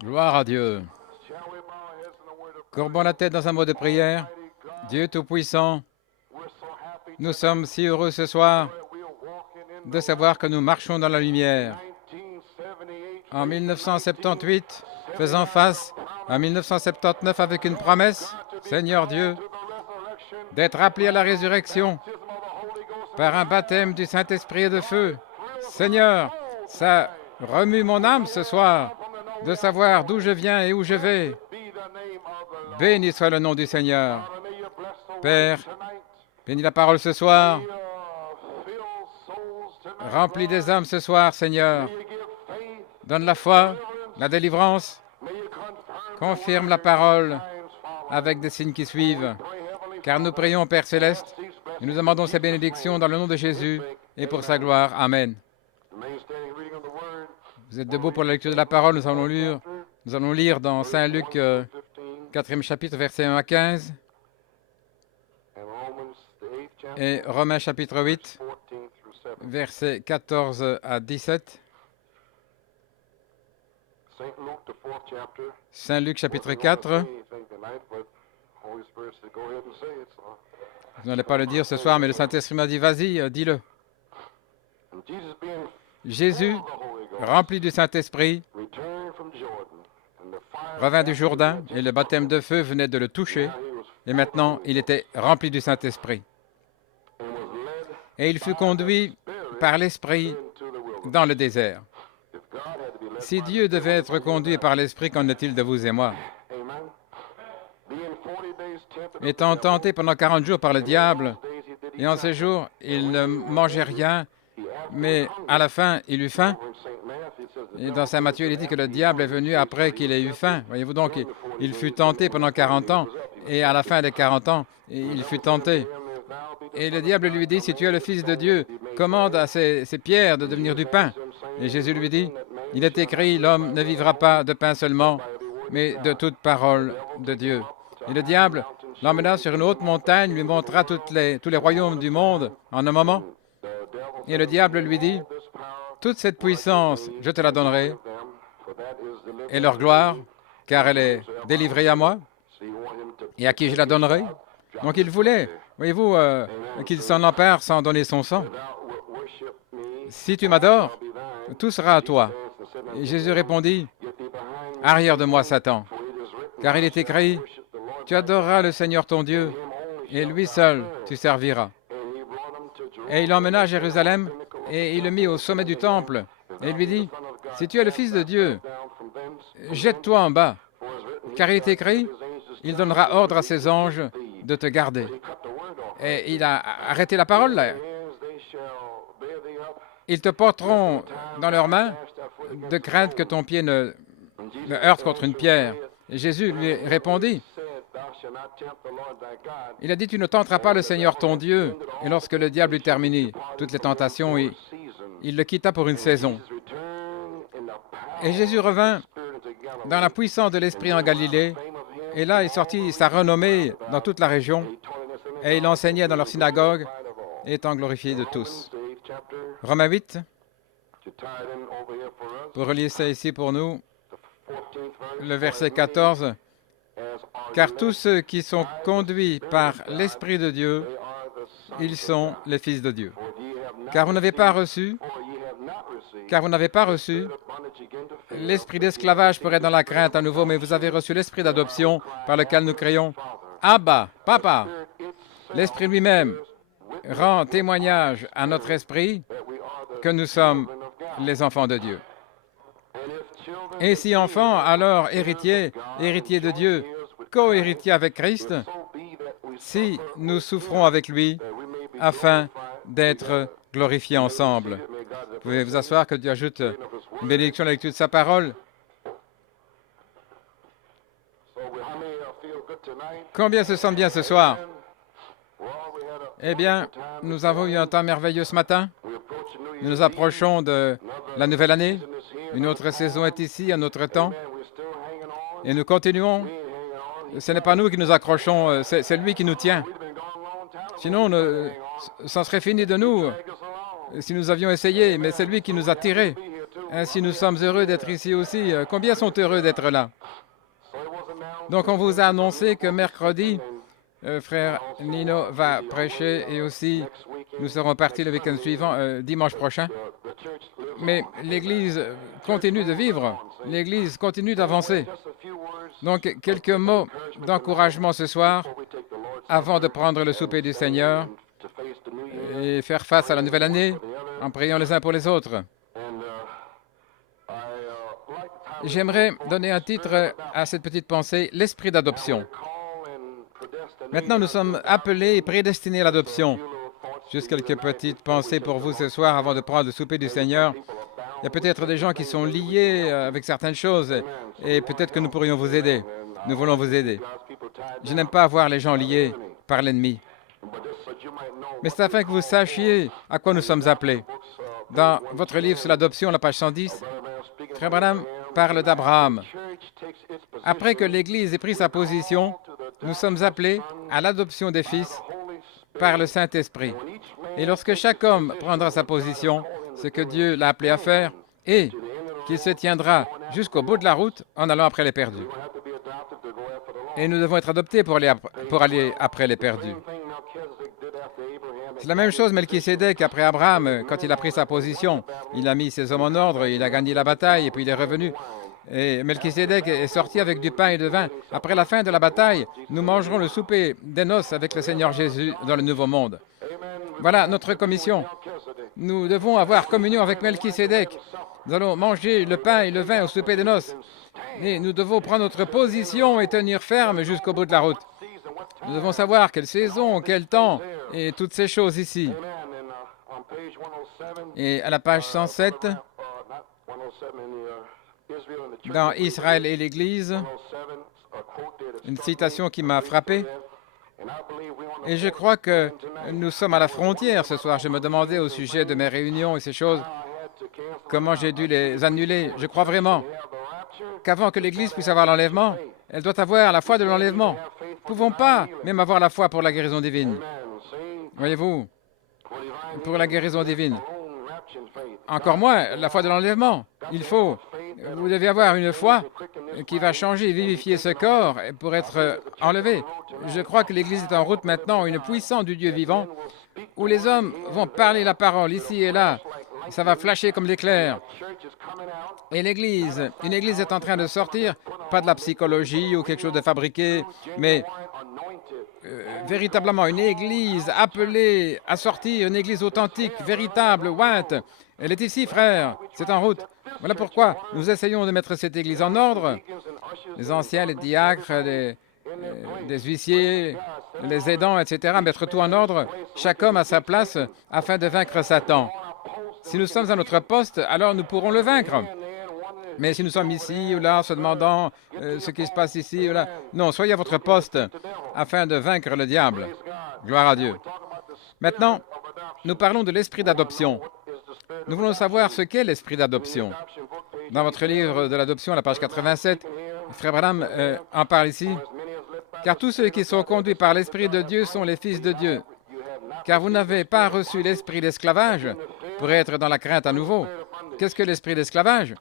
Gloire à Dieu. Courbons la tête dans un mot de prière. Dieu Tout-Puissant, nous sommes si heureux ce soir de savoir que nous marchons dans la lumière. En 1978, faisant face à 1979 avec une promesse, Seigneur Dieu, d'être appelé à la résurrection par un baptême du Saint-Esprit et de feu. Seigneur, ça remue mon âme ce soir de savoir d'où je viens et où je vais. Béni soit le nom du Seigneur. Père, bénis la parole ce soir. Remplis des âmes ce soir, Seigneur. Donne la foi, la délivrance. Confirme la parole avec des signes qui suivent. Car nous prions, Père Céleste, et nous demandons ces bénédictions dans le nom de Jésus et pour sa gloire. Amen. Vous êtes debout pour la lecture de la parole. Nous allons lire dans Saint Luc, 4e chapitre, versets 1 à 15, et Romains chapitre 8, versets 14 à 17. Saint Luc chapitre 4. Vous n'allez pas le dire ce soir, mais le Saint-Esprit m'a dit, vas-y, dis-le. Jésus, rempli du Saint-Esprit, revint du Jourdain, et le baptême de feu venait de le toucher, et maintenant il était rempli du Saint-Esprit. Et il fut conduit par l'Esprit dans le désert. Si Dieu devait être conduit par l'Esprit, qu'en est-il de vous et moi? Étant tenté pendant 40 jours par le diable, et en ces jours, il ne mangeait rien, mais à la fin, il eut faim. Et dans Saint Matthieu, il dit que le diable est venu après qu'il ait eu faim. Voyez-vous donc, il fut tenté pendant 40 ans, et à la fin des 40 ans, il fut tenté. Et le diable lui dit, si tu es le Fils de Dieu, commande à ces pierres de devenir du pain. Et Jésus lui dit, il est écrit, l'homme ne vivra pas de pain seulement, mais de toute parole de Dieu. Et le diable l'emmena sur une haute montagne, lui montra tous les royaumes du monde en un moment. Et le diable lui dit, toute cette puissance, je te la donnerai, et leur gloire, car elle est délivrée à moi, et à qui je la donnerai. Donc il voulait, voyez-vous, qu'il s'en empare sans donner son sang. Si tu m'adores, tout sera à toi. Et Jésus répondit, arrière de moi, Satan, car il est écrit, tu adoreras le Seigneur ton Dieu, et lui seul tu serviras. Et il l'emmena à Jérusalem, et il le mit au sommet du temple, et il lui dit, si tu es le Fils de Dieu, jette-toi en bas, car il est écrit, il donnera ordre à ses anges de te garder. Et il a arrêté la parole là. Ils te porteront dans leurs mains, de crainte que ton pied ne heurte contre une pierre. Et Jésus lui répondit, il a dit, tu ne tenteras pas le Seigneur ton Dieu. Et lorsque le diable eut terminé toutes les tentations, il le quitta pour une saison. Et Jésus revint dans la puissance de l'Esprit en Galilée, et là il sortit sa renommée dans toute la région, et il enseignait dans leur synagogue, étant glorifié de tous. Romains 8, pour relire ça ici pour nous, le verset 14. Car tous ceux qui sont conduits par l'Esprit de Dieu, ils sont les fils de Dieu. Car vous n'avez pas reçu l'esprit d'esclavage pour être dans la crainte à nouveau, mais vous avez reçu l'esprit d'adoption par lequel nous crions « Abba, Papa ». L'Esprit lui-même rend témoignage à notre esprit que nous sommes les enfants de Dieu. Et si enfants, alors héritiers, héritiers de Dieu, co-héritiers avec Christ, si nous souffrons avec lui, afin d'être glorifiés ensemble. Vous pouvez vous asseoir, que Dieu ajoute une bénédiction à la lecture de sa parole. Combien se sentent bien ce soir? Eh bien, nous avons eu un temps merveilleux ce matin. Nous nous approchons de la nouvelle année. Une autre saison est ici, un autre temps. Et nous continuons. Ce n'est pas nous qui nous accrochons, c'est lui qui nous tient. Sinon, ça serait fini de nous si nous avions essayé, mais c'est lui qui nous a tirés. Ainsi, nous sommes heureux d'être ici aussi. Combien sont heureux d'être là? Donc, on vous a annoncé que mercredi, frère Nino va prêcher et aussi nous serons partis le week-end suivant, dimanche prochain. Mais l'Église continue de vivre. L'Église continue d'avancer. Donc, quelques mots d'encouragement ce soir avant de prendre le souper du Seigneur et faire face à la nouvelle année en priant les uns pour les autres. J'aimerais donner un titre à cette petite pensée, l'esprit d'adoption. Maintenant, nous sommes appelés et prédestinés à l'adoption. Juste quelques petites pensées pour vous ce soir avant de prendre le souper du Seigneur. Il y a peut-être des gens qui sont liés avec certaines choses et peut-être que nous pourrions vous aider. Nous voulons vous aider. Je n'aime pas voir les gens liés par l'ennemi. Mais c'est afin que vous sachiez à quoi nous sommes appelés. Dans votre livre sur l'adoption, la page 110, Frère Branham parle d'Abraham. Après que l'Église ait pris sa position, nous sommes appelés à l'adoption des fils par le Saint-Esprit. Et lorsque chaque homme prendra sa position, ce que Dieu l'a appelé à faire, et qu'il se tiendra jusqu'au bout de la route en allant après les perdus. Et nous devons être adoptés pour aller après les perdus. C'est la même chose Melchisédek après Abraham, quand il a pris sa position. Il a mis ses hommes en ordre, il a gagné la bataille et puis il est revenu. Et Melchisédek est sorti avec du pain et de vin. Après la fin de la bataille, nous mangerons le souper des noces avec le Seigneur Jésus dans le Nouveau Monde. Voilà notre commission. Nous devons avoir communion avec Melchisédek. Nous allons manger le pain et le vin au souper des noces. Et nous devons prendre notre position et tenir ferme jusqu'au bout de la route. Nous devons savoir quelle saison, quel temps, et toutes ces choses ici. Et à la page 107, dans Israël et l'Église, une citation qui m'a frappé. Et je crois que nous sommes à la frontière ce soir. Je me demandais au sujet de mes réunions et ces choses, comment j'ai dû les annuler. Je crois vraiment qu'avant que l'Église puisse avoir l'enlèvement, elle doit avoir la foi de l'enlèvement. Nous ne pouvons pas même avoir la foi pour la guérison divine. Voyez-vous, pour la guérison divine. Encore moins la foi de l'enlèvement. Vous devez avoir une foi qui va changer et vivifier ce corps pour être enlevé. Je crois que l'Église est en route maintenant, une puissance du Dieu vivant, où les hommes vont parler la parole ici et là. Ça va flasher comme l'éclair. Et une Église est en train de sortir, pas de la psychologie ou quelque chose de fabriqué, mais véritablement une Église appelée à sortir, une Église authentique, véritable, ointe. Elle est ici, frère, c'est en route. Voilà pourquoi nous essayons de mettre cette Église en ordre. Les anciens, les diacres, les huissiers, les aidants, etc., mettre tout en ordre, chaque homme à sa place, afin de vaincre Satan. Si nous sommes à notre poste, alors nous pourrons le vaincre. Mais si nous sommes ici ou là, se demandant ce qui se passe ici ou là, non, soyez à votre poste afin de vaincre le diable. Gloire à Dieu. Maintenant, nous parlons de l'esprit d'adoption. Nous voulons savoir ce qu'est l'esprit d'adoption. Dans votre livre de l'adoption, à la page 87, Frère Branham en parle ici. Car tous ceux qui sont conduits par l'Esprit de Dieu sont les fils de Dieu. Car vous n'avez pas reçu l'esprit d'esclavage pour être dans la crainte à nouveau. Qu'est-ce que l'esprit d'esclavage?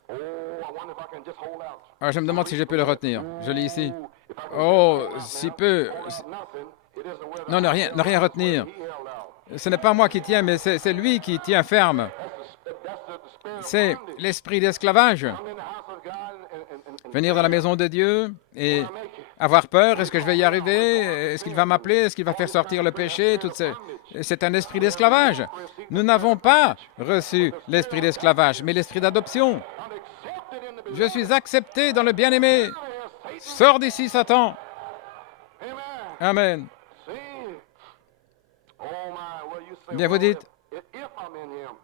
Je me demande si je peux le retenir. Je lis ici. Oh, si peu. Non, ne rien retenir. Ce n'est pas moi qui tiens, mais c'est lui qui tient ferme. C'est l'esprit d'esclavage. Venir dans la maison de Dieu et avoir peur. Est-ce que je vais y arriver? Est-ce qu'il va m'appeler? Est-ce qu'il va faire sortir le péché? C'est un esprit d'esclavage. Nous n'avons pas reçu l'esprit d'esclavage, mais l'esprit d'adoption. Je suis accepté dans le bien-aimé. Sors d'ici, Satan. Amen. Bien, vous dites,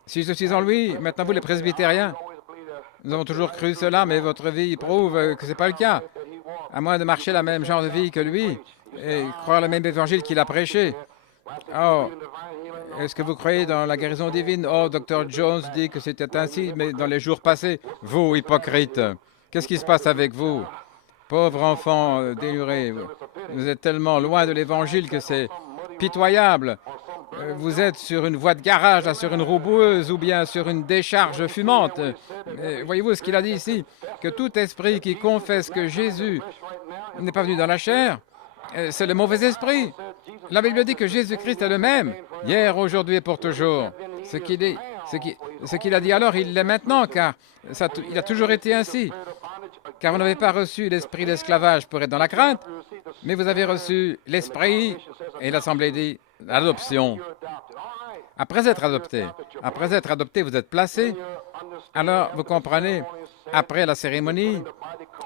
si je suis en lui, maintenant vous les presbytériens, nous avons toujours cru cela, mais votre vie prouve que ce n'est pas le cas. À moins de marcher la même genre de vie que lui et croire le même évangile qu'il a prêché. Oh, est-ce que vous croyez dans la guérison divine? Oh, Dr. Jones dit que c'était ainsi, mais dans les jours passés, vous, hypocrite, qu'est-ce qui se passe avec vous? Pauvre enfant déluré, vous êtes tellement loin de l'évangile que c'est pitoyable. vous êtes sur une voie de garage, là, sur une roue boueuse ou bien sur une décharge fumante. Voyez-vous ce qu'il a dit ici? Que tout esprit qui confesse que Jésus n'est pas venu dans la chair, c'est le mauvais esprit. La Bible dit que Jésus-Christ est le même, hier, aujourd'hui et pour toujours. Ce qu'il a dit alors, il l'est maintenant, car il a toujours été ainsi. Car vous n'avez pas reçu l'esprit d'esclavage pour être dans la crainte, mais vous avez reçu l'esprit, et l'Assemblée dit, l'adoption. Après être adopté, vous êtes placé. Alors, vous comprenez, après la cérémonie,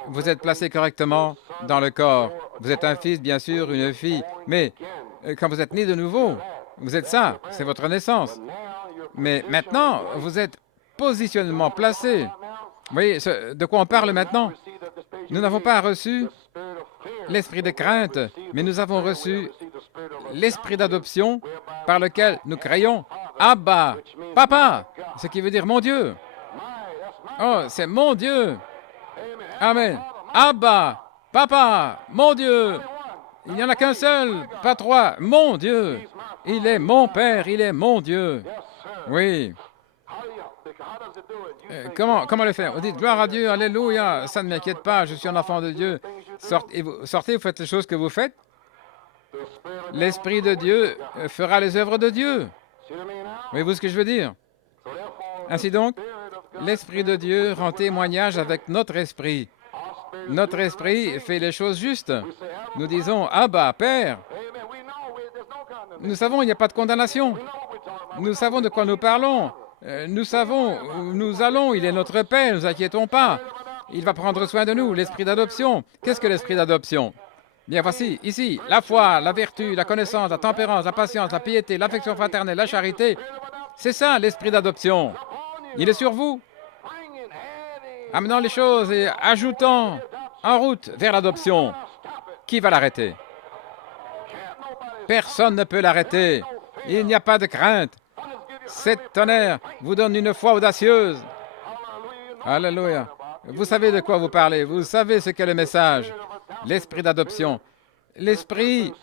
vous êtes placé correctement dans le corps. Vous êtes un fils, bien sûr, une fille, mais quand vous êtes né de nouveau, vous êtes ça, c'est votre naissance. Mais maintenant, vous êtes positionnement placé. Vous voyez de quoi on parle maintenant? Nous n'avons pas reçu l'esprit de crainte, mais nous avons reçu l'esprit d'adoption par lequel nous crions « Abba, Papa », ce qui veut dire « Mon Dieu ». Oh, c'est « Mon Dieu ». Amen. Abba, Papa, mon Dieu. Il n'y en a qu'un seul, pas trois. Mon Dieu. Il est mon Père, il est mon Dieu. Oui. Comment le faire? Vous dites gloire à Dieu, alléluia, ça ne m'inquiète pas, je suis un enfant de Dieu. Sortez, vous faites les choses que vous faites. L'Esprit de Dieu fera les œuvres de Dieu. Voyez-vous ce que je veux dire? Ainsi donc, l'Esprit de Dieu rend témoignage avec notre esprit. Notre esprit fait les choses justes. Nous disons, Abba, Père. Nous savons, il n'y a pas de condamnation. Nous savons de quoi nous parlons. Nous savons où nous allons. Il est notre Père, ne nous inquiétons pas. Il va prendre soin de nous, l'esprit d'adoption. Qu'est-ce que l'esprit d'adoption? Bien, voici, ici, la foi, la vertu, la connaissance, la tempérance, la patience, la piété, l'affection fraternelle, la charité. C'est ça, l'esprit d'adoption. Il est sur vous. Amenant les choses et ajoutant en route vers l'adoption. Qui va l'arrêter? Personne ne peut l'arrêter. Il n'y a pas de crainte. Cet tonnerre vous donne une foi audacieuse. Alléluia. Vous savez de quoi vous parlez. Vous savez ce qu'est le message. L'esprit d'adoption. L'esprit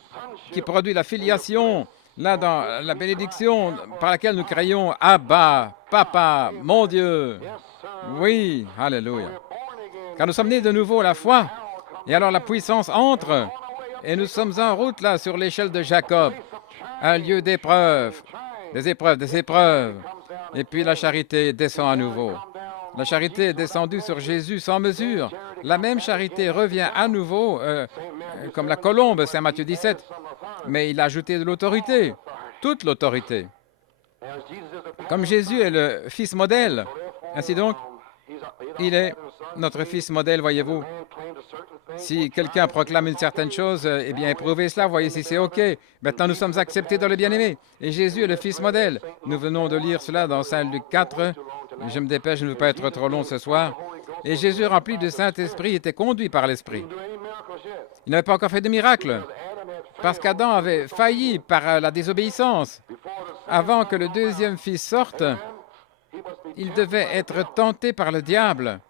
qui produit la filiation, là dans la bénédiction par laquelle nous crions « Abba, Papa, mon Dieu ». Oui, alléluia. Car nous sommes nés de nouveau à la foi, et alors la puissance entre, et nous sommes en route là sur l'échelle de Jacob, un lieu d'épreuves, des épreuves, et puis la charité descend à nouveau. La charité est descendue sur Jésus sans mesure. La même charité revient à nouveau, comme la colombe, Saint Matthieu 17, mais il a ajouté de l'autorité, toute l'autorité. Comme Jésus est le Fils modèle, ainsi donc, il est notre Fils modèle, voyez-vous. Si quelqu'un proclame une certaine chose, eh bien, éprouvez cela, voyez si c'est OK. Maintenant, nous sommes acceptés dans le bien-aimé. Et Jésus est le Fils modèle. Nous venons de lire cela dans Saint Luc 4. Je me dépêche, je ne veux pas être trop long ce soir. Et Jésus, rempli de Saint-Esprit, était conduit par l'Esprit. Il n'avait pas encore fait de miracle, parce qu'Adam avait failli par la désobéissance. Avant que le deuxième fils sorte, il devait être tenté par le diable.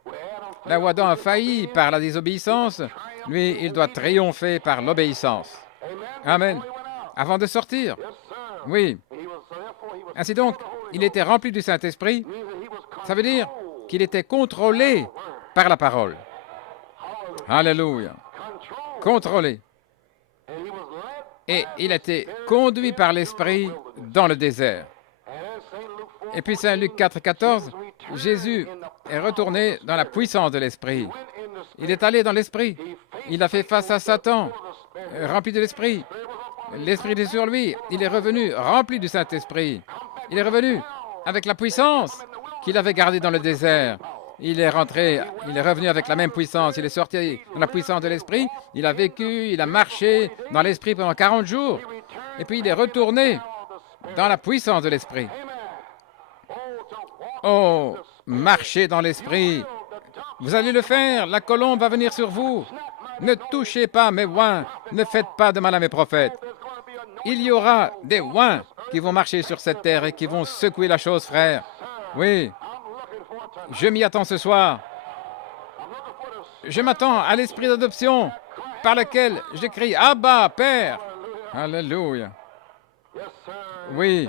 Là où Adam a failli par la désobéissance, lui, il doit triompher par l'obéissance. Amen. Avant de sortir. Oui. Ainsi donc, il était rempli du Saint-Esprit. Ça veut dire qu'il était contrôlé par la parole. Alléluia. Contrôlé. Et il a été conduit par l'Esprit dans le désert. Et puis Saint Luc 4, 14, Jésus est retourné dans la puissance de l'Esprit. Il est allé dans l'Esprit. Il a fait face à Satan, rempli de l'Esprit. L'Esprit est sur lui. Il est revenu rempli du Saint-Esprit. Il est revenu avec la puissance qu'il avait gardée dans le désert. Il est revenu avec la même puissance. Il est sorti dans la puissance de l'Esprit. Il a vécu, il a marché dans l'Esprit pendant 40 jours. Et puis il est retourné dans la puissance de l'Esprit. Oh, marchez dans l'Esprit. Vous allez le faire. La colombe va venir sur vous. Ne touchez pas mes oins. Ne faites pas de mal à mes prophètes. Il y aura des oins qui vont marcher sur cette terre et qui vont secouer la chose, frère. Oui. Je m'y attends ce soir. Je m'attends à l'esprit d'adoption par lequel j'écris « Abba, Père ». Alléluia. Oui.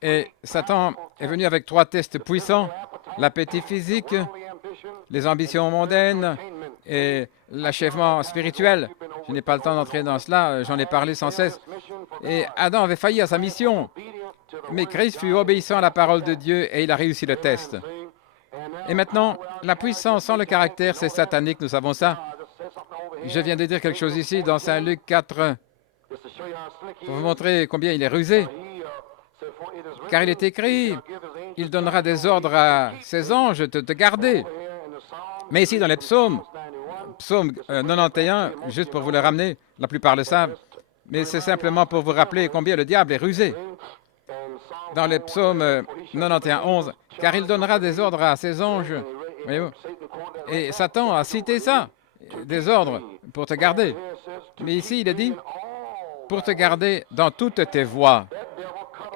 Et Satan est venu avec 3 tests puissants, l'appétit physique, les ambitions mondaines et l'achèvement spirituel. Je n'ai pas le temps d'entrer dans cela, j'en ai parlé sans cesse. Et Adam avait failli à sa mission, mais Christ fut obéissant à la parole de Dieu et il a réussi le test. Et maintenant, la puissance sans le caractère, c'est satanique, nous savons ça. Je viens de dire quelque chose ici dans Saint Luc 4, pour vous montrer combien il est rusé. Car il est écrit, il donnera des ordres à ses anges de te garder. Mais ici, dans les psaumes, psaume 91, juste pour vous le ramener, la plupart le savent, mais c'est simplement pour vous rappeler combien le diable est rusé. Dans les psaumes 91, 11, car il donnera des ordres à ses anges. Voyez-vous? Et Satan a cité ça, des ordres pour te garder. Mais ici, il est dit, pour te garder dans toutes tes voies.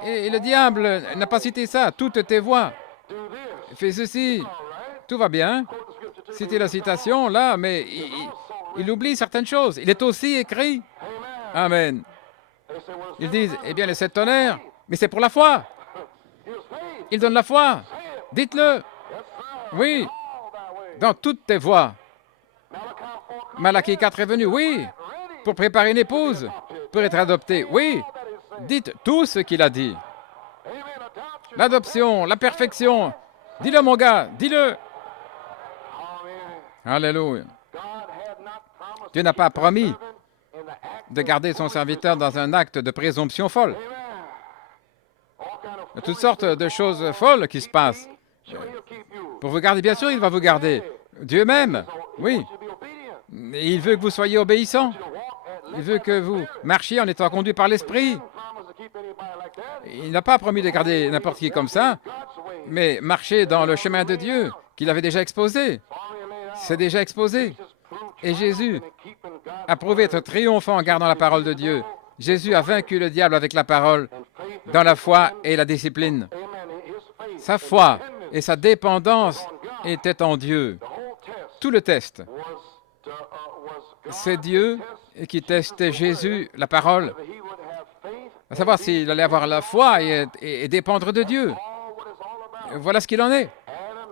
Et le diable n'a pas cité ça, toutes tes voies. Fais ceci, tout va bien. C'était la citation, là, mais il oublie certaines choses. Il est aussi écrit. Amen. Ils disent, eh bien, les 7 tonnerres, mais c'est pour la foi. Il donne la foi. Dites-le. Oui, dans toutes tes voies. Malachie 4 est venu, oui, pour préparer une épouse, pour être adopté, oui. Dites tout ce qu'il a dit. L'adoption, la perfection. Dis-le, mon gars, dis-le. Alléluia. Dieu n'a pas promis de garder son serviteur dans un acte de présomption folle. Il y a toutes sortes de choses folles qui se passent. Pour vous garder, bien sûr, il va vous garder. Dieu même, oui. Il veut que vous soyez obéissants. Il veut que vous marchiez en étant conduit par l'Esprit. Il n'a pas promis de garder n'importe qui comme ça, mais marcher dans le chemin de Dieu qu'il avait déjà exposé. C'est déjà exposé. Et Jésus a prouvé être triomphant en gardant la parole de Dieu. Jésus a vaincu le diable avec la parole, dans la foi et la discipline. Sa foi et sa dépendance étaient en Dieu. Tout le test, c'est Dieu qui testait Jésus, la parole, à savoir s'il allait avoir la foi et dépendre de Dieu. Voilà ce qu'il en est.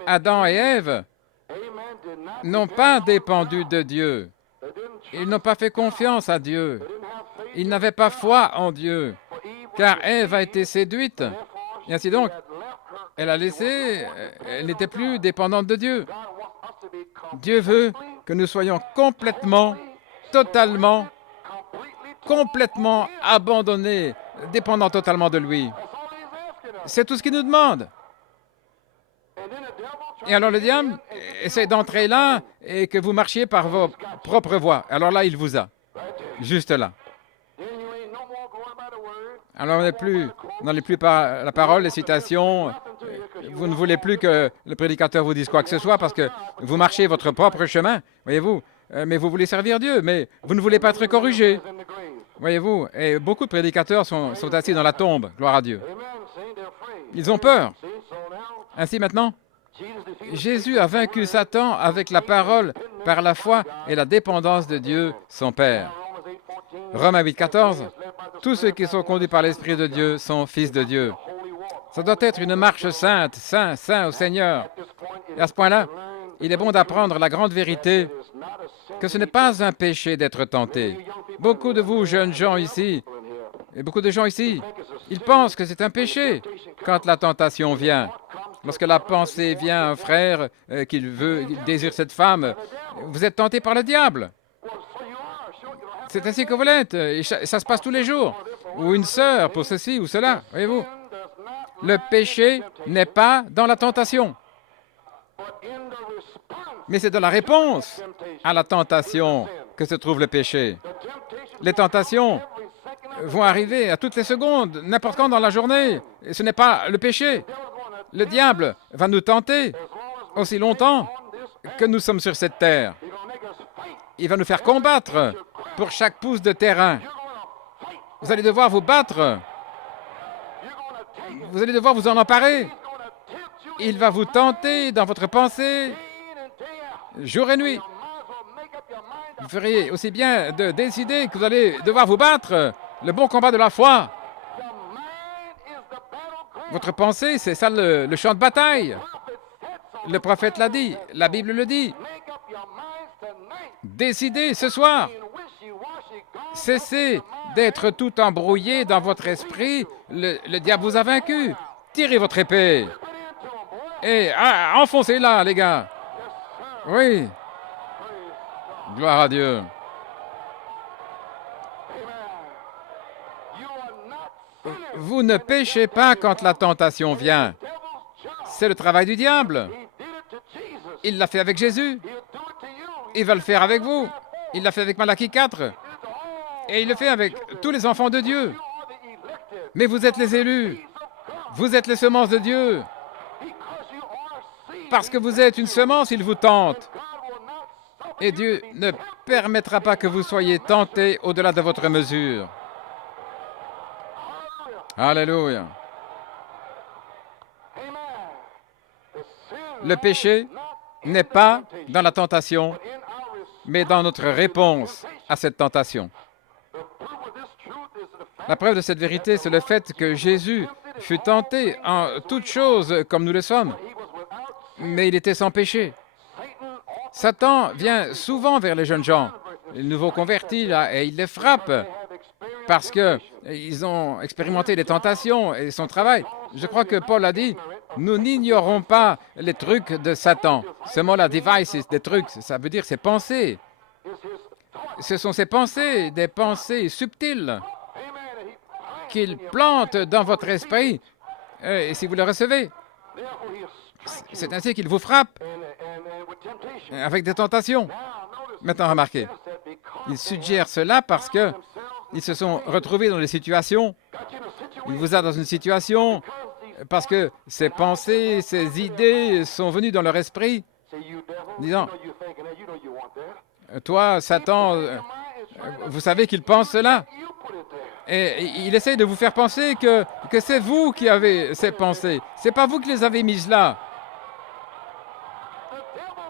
Adam et Ève n'ont pas dépendu de Dieu. Ils n'ont pas fait confiance à Dieu. Ils n'avaient pas foi en Dieu, car Ève a été séduite. Et ainsi donc, elle n'était plus dépendante de Dieu. Dieu veut que nous soyons complètement, totalement, complètement abandonnés, dépendants totalement de lui. C'est tout ce qu'il nous demande. Et alors le diable essaie d'entrer là et que vous marchiez par vos propres voies. Alors là, il vous a. Juste là. Alors on n'allez plus par la parole, les citations. Vous ne voulez plus que le prédicateur vous dise quoi que ce soit parce que vous marchez votre propre chemin, voyez-vous. Mais vous voulez servir Dieu, mais vous ne voulez pas être corrigé. Voyez-vous, et beaucoup de prédicateurs sont assis dans la tombe, gloire à Dieu. Ils ont peur. Ainsi maintenant, Jésus a vaincu Satan avec la parole, par la foi et la dépendance de Dieu, son Père. Romains 8, 14, tous ceux qui sont conduits par l'Esprit de Dieu sont fils de Dieu. Ça doit être une marche sainte, saint au Seigneur. Et à ce point-là, il est bon d'apprendre la grande vérité que ce n'est pas un péché d'être tenté. Beaucoup de vous, jeunes gens ici, et beaucoup de gens ici, ils pensent que c'est un péché quand la tentation vient. Lorsque la pensée vient, un frère qu'il désire cette femme, vous êtes tenté par le diable. C'est ainsi que vous l'êtes. Et ça se passe tous les jours. Ou une sœur pour ceci ou cela, voyez-vous. Le péché n'est pas dans la tentation. Mais c'est dans la réponse à la tentation que se trouve le péché. Les tentations vont arriver à toutes les secondes, n'importe quand dans la journée. Et ce n'est pas le péché. Le diable va nous tenter aussi longtemps que nous sommes sur cette terre. Il va nous faire combattre pour chaque pouce de terrain. Vous allez devoir vous battre. Vous allez devoir vous en emparer. Il va vous tenter dans votre pensée, jour et nuit. Vous feriez aussi bien de décider que vous allez devoir vous battre le bon combat de la foi. Votre pensée, c'est ça le champ de bataille. Le prophète l'a dit, la Bible le dit. Décidez ce soir. Cessez d'être tout embrouillé dans votre esprit. Le diable vous a vaincu. Tirez votre épée. Et enfoncez-la, les gars. Oui. Gloire à Dieu. Vous ne péchez pas quand la tentation vient. C'est le travail du diable. Il l'a fait avec Jésus. Il va le faire avec vous. Il l'a fait avec Malachie 4. Et il le fait avec tous les enfants de Dieu. Mais vous êtes les élus. Vous êtes les semences de Dieu. Parce que vous êtes une semence, il vous tente. Et Dieu ne permettra pas que vous soyez tentés au-delà de votre mesure. Alléluia. Le péché n'est pas dans la tentation, mais dans notre réponse à cette tentation. La preuve de cette vérité, c'est le fait que Jésus fut tenté en toutes choses comme nous le sommes, mais il était sans péché. Satan vient souvent vers les jeunes gens, les nouveaux convertis, là, et il les frappe parce qu'ils ont expérimenté les tentations et son travail. Je crois que Paul a dit, nous n'ignorons pas les trucs de Satan. Ce mot-là, devices, des trucs, ça veut dire ses pensées. Ce sont ses pensées, des pensées subtiles qu'il plante dans votre esprit. Et si vous le recevez, c'est ainsi qu'il vous frappe avec des tentations. Maintenant, remarquez, il suggère cela parce qu'ils se sont retrouvés dans des situations. Il vous a dans une situation parce que ces pensées, ces idées sont venues dans leur esprit, disant, toi, Satan, vous savez qu'il pense cela. Et il essaie de vous faire penser que c'est vous qui avez ces pensées. Ce n'est pas vous qui les avez mises là.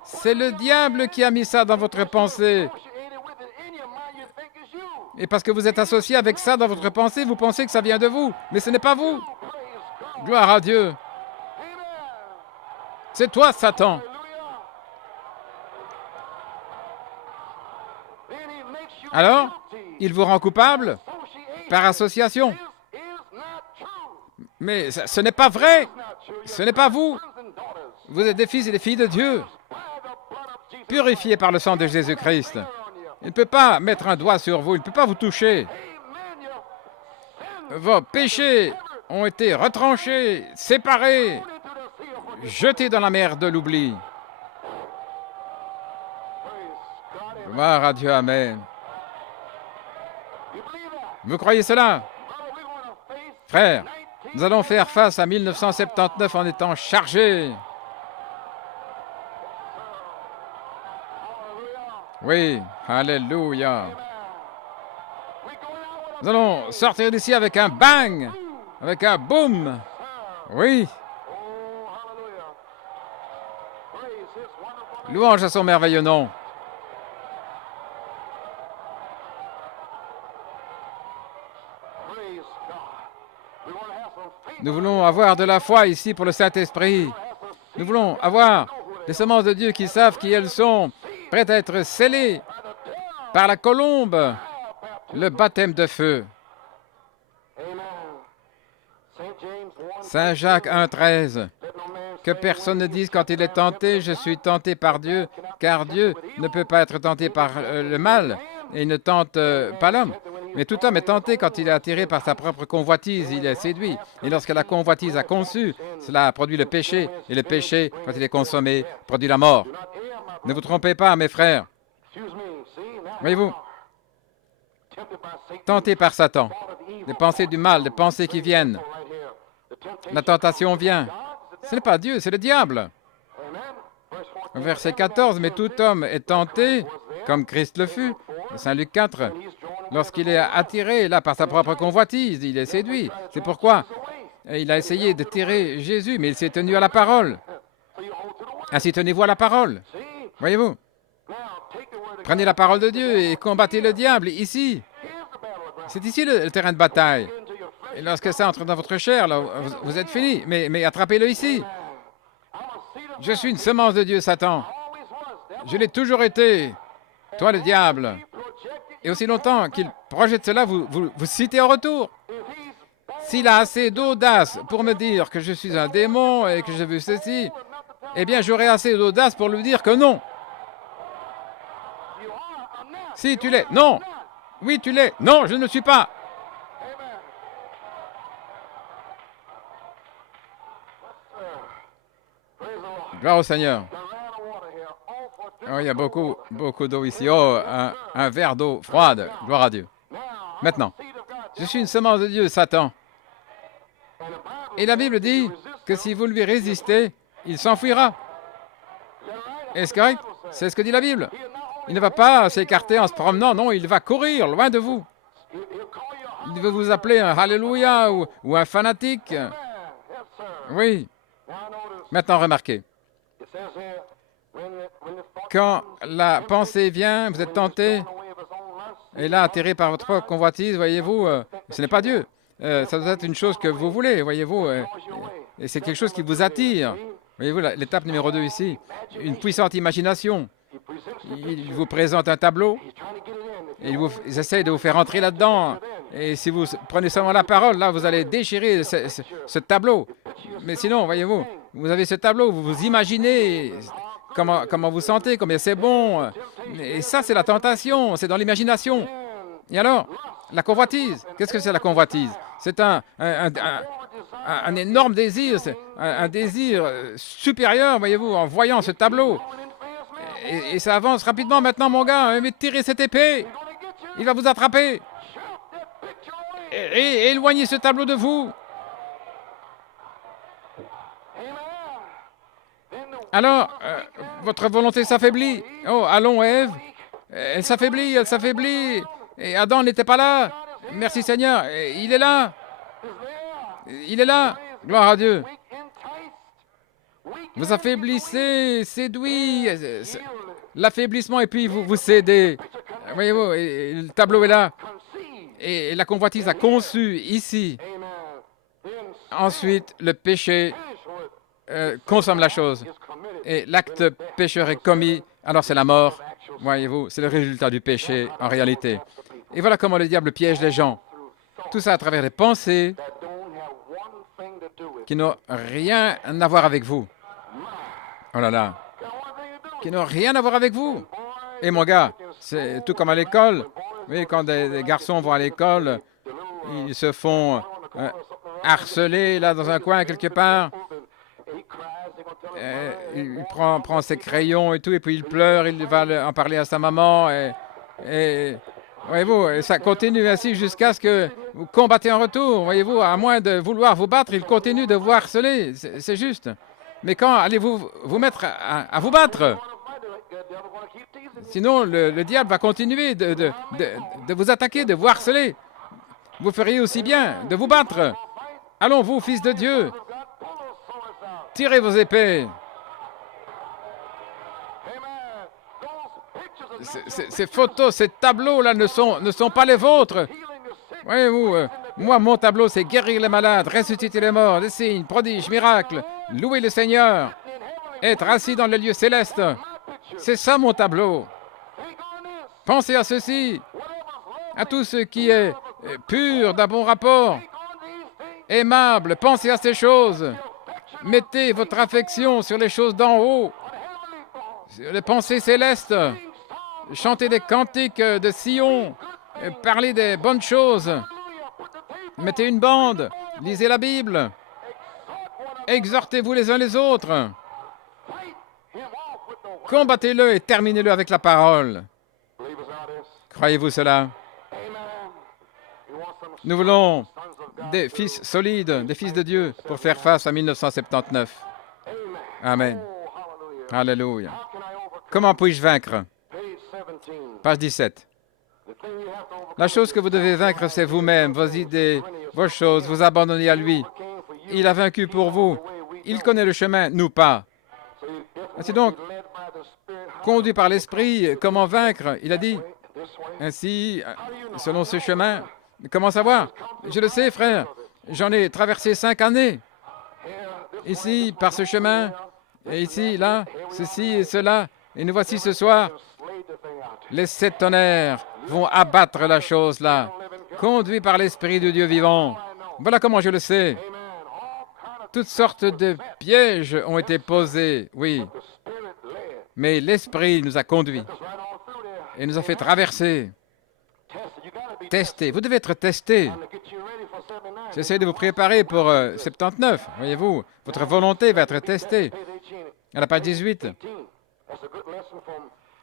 C'est le diable qui a mis ça dans votre pensée. Et parce que vous êtes associé avec ça dans votre pensée, vous pensez que ça vient de vous. Mais ce n'est pas vous. Gloire à Dieu. C'est toi, Satan. Alors, il vous rend coupable par association. Mais ce n'est pas vrai. Ce n'est pas vous. Vous êtes des fils et des filles de Dieu, purifiés par le sang de Jésus-Christ. Il ne peut pas mettre un doigt sur vous, il ne peut pas vous toucher. Vos péchés ont été retranchés, séparés, jetés dans la mer de l'oubli. Gloire à Dieu, amen. Vous croyez cela? Frères, nous allons faire face à 1979 en étant chargés. Oui, alléluia. Nous allons sortir d'ici avec un bang, avec un boom. Oui. Louange à son merveilleux nom. Nous voulons avoir de la foi ici pour le Saint-Esprit. Nous voulons avoir des semences de Dieu qui savent qui elles sont, prêtes à être scellées par la colombe, le baptême de feu. Saint Jacques 1,13. Que personne ne dise quand il est tenté, je suis tenté par Dieu, car Dieu ne peut pas être tenté par le mal, et il ne tente pas l'homme. Mais tout homme est tenté quand il est attiré par sa propre convoitise, il est séduit. Et lorsque la convoitise a conçu, cela produit le péché, et le péché, quand il est consommé, produit la mort. Ne vous trompez pas, mes frères. Voyez-vous, tenté par Satan, des pensées du mal, des pensées qui viennent. La tentation vient. Ce n'est pas Dieu, c'est le diable. Verset 14, mais tout homme est tenté, comme Christ le fut, Saint Luc 4, lorsqu'il est attiré là par sa propre convoitise, il est séduit. C'est pourquoi il a essayé de tirer Jésus, mais il s'est tenu à la parole. Ainsi tenez-vous à la parole. Voyez-vous, prenez la parole de Dieu et combattez le diable ici. C'est ici le terrain de bataille. Et lorsque ça entre dans votre chair, là, vous êtes fini. Mais attrapez-le ici. Je suis une semence de Dieu, Satan. Je l'ai toujours été. Toi, le diable. Et aussi longtemps qu'il projette cela, vous citez en retour. S'il a assez d'audace pour me dire que je suis un démon et que je veux ceci, eh bien, j'aurai assez d'audace pour lui dire que non. Si, tu l'es. Non. Oui, tu l'es. Non, je ne le suis pas. Gloire au Seigneur. Oh, il y a beaucoup d'eau ici. Oh, un verre d'eau froide. Gloire à Dieu. Maintenant, je suis une semence de Dieu, Satan. Et la Bible dit que si vous lui résistez, il s'enfuira. Est-ce correct? C'est ce que dit la Bible. Il ne va pas s'écarter en se promenant, non, il va courir loin de vous. Il veut vous appeler un Alléluia ou un fanatique. Oui. Maintenant, remarquez. Quand la pensée vient, vous êtes tenté, et là, attiré par votre propre convoitise, voyez-vous, ce n'est pas Dieu. Ça doit être une chose que vous voulez, voyez-vous, et c'est quelque chose qui vous attire. Voyez-vous, l'étape numéro 2 ici, une puissante imagination. Il vous présente un tableau, et il essaie de vous faire entrer là-dedans. Et si vous prenez seulement la parole, là, vous allez déchirer ce tableau. Mais sinon, voyez-vous, vous avez ce tableau, vous vous imaginez comment vous sentez, combien c'est bon. Et ça, c'est la tentation, c'est dans l'imagination. Et alors, la convoitise, qu'est-ce que c'est la convoitise? C'est un énorme désir, un désir supérieur, voyez-vous, en voyant ce tableau. Et ça avance rapidement maintenant, mon gars. Mais tirez cette épée. Il va vous attraper. Et éloignez ce tableau de vous. Alors, votre volonté s'affaiblit. Oh, allons, Ève. Elle s'affaiblit, elle s'affaiblit. Et Adam n'était pas là. Merci Seigneur. Il est là. Il est là. Gloire à Dieu. Vous affaiblissez, séduit. L'affaiblissement, et puis vous cédez. Voyez-vous, le tableau est là. Et la convoitise a conçu ici. Ensuite, le péché consomme la chose. Et l'acte pécheur est commis, alors c'est la mort. Voyez-vous, c'est le résultat du péché en réalité. Et voilà comment le diable piège les gens. Tout ça à travers les pensées qui n'ont rien à voir avec vous. Oh là là. Qui n'ont rien à voir avec vous. Et mon gars, c'est tout comme à l'école. Oui, quand des garçons vont à l'école, ils se font harceler là dans un coin quelque part. Il prend ses crayons et tout, et puis il pleure, il va en parler à sa maman. Et voyez-vous, ça continue ainsi jusqu'à ce que vous combattez en retour. Voyez-vous, à moins de vouloir vous battre, il continue de vous harceler. C'est juste. Mais quand allez-vous vous mettre à vous battre? Sinon, le diable va continuer de vous attaquer, de vous harceler. Vous feriez aussi bien de vous battre. Allons, vous, fils de Dieu, tirez vos épées. Ces photos, ces tableaux-là ne sont pas les vôtres. Voyez-vous, moi, mon tableau, c'est guérir les malades, ressusciter les morts, des signes, prodiges, miracles, louer le Seigneur, être assis dans le lieu céleste. C'est ça mon tableau. Pensez à ceci, à tout ce qui est pur, d'un bon rapport, aimable. Pensez à ces choses. Mettez votre affection sur les choses d'en haut, sur les pensées célestes. Chantez des cantiques de Sion, parlez des bonnes choses. Mettez une bande, lisez la Bible. Exhortez-vous les uns les autres. Combattez-le et terminez-le avec la parole. Croyez-vous cela? Nous voulons des fils solides, des fils de Dieu, pour faire face à 1979. Amen. Alléluia. Comment puis-je vaincre? Page 17. La chose que vous devez vaincre, c'est vous-même, vos idées, vos choses, vous abandonnez à lui. Il a vaincu pour vous. Il connaît le chemin, nous pas. C'est donc conduit par l'Esprit. Comment vaincre? Il a dit, ainsi, selon ce chemin. Comment savoir? Je le sais, frère. J'en ai traversé 5 années. Ici, par ce chemin, et ici, là, ceci et cela. Et nous voici ce soir. Les 7 tonnerres vont abattre la chose là, conduits par l'Esprit de Dieu vivant. Voilà comment je le sais. Toutes sortes de pièges ont été posés, oui. Mais l'Esprit nous a conduits et nous a fait traverser. Tester. Vous devez être testé. J'essaie de vous préparer pour 79. Voyez-vous, votre volonté va être testée. À la page 18.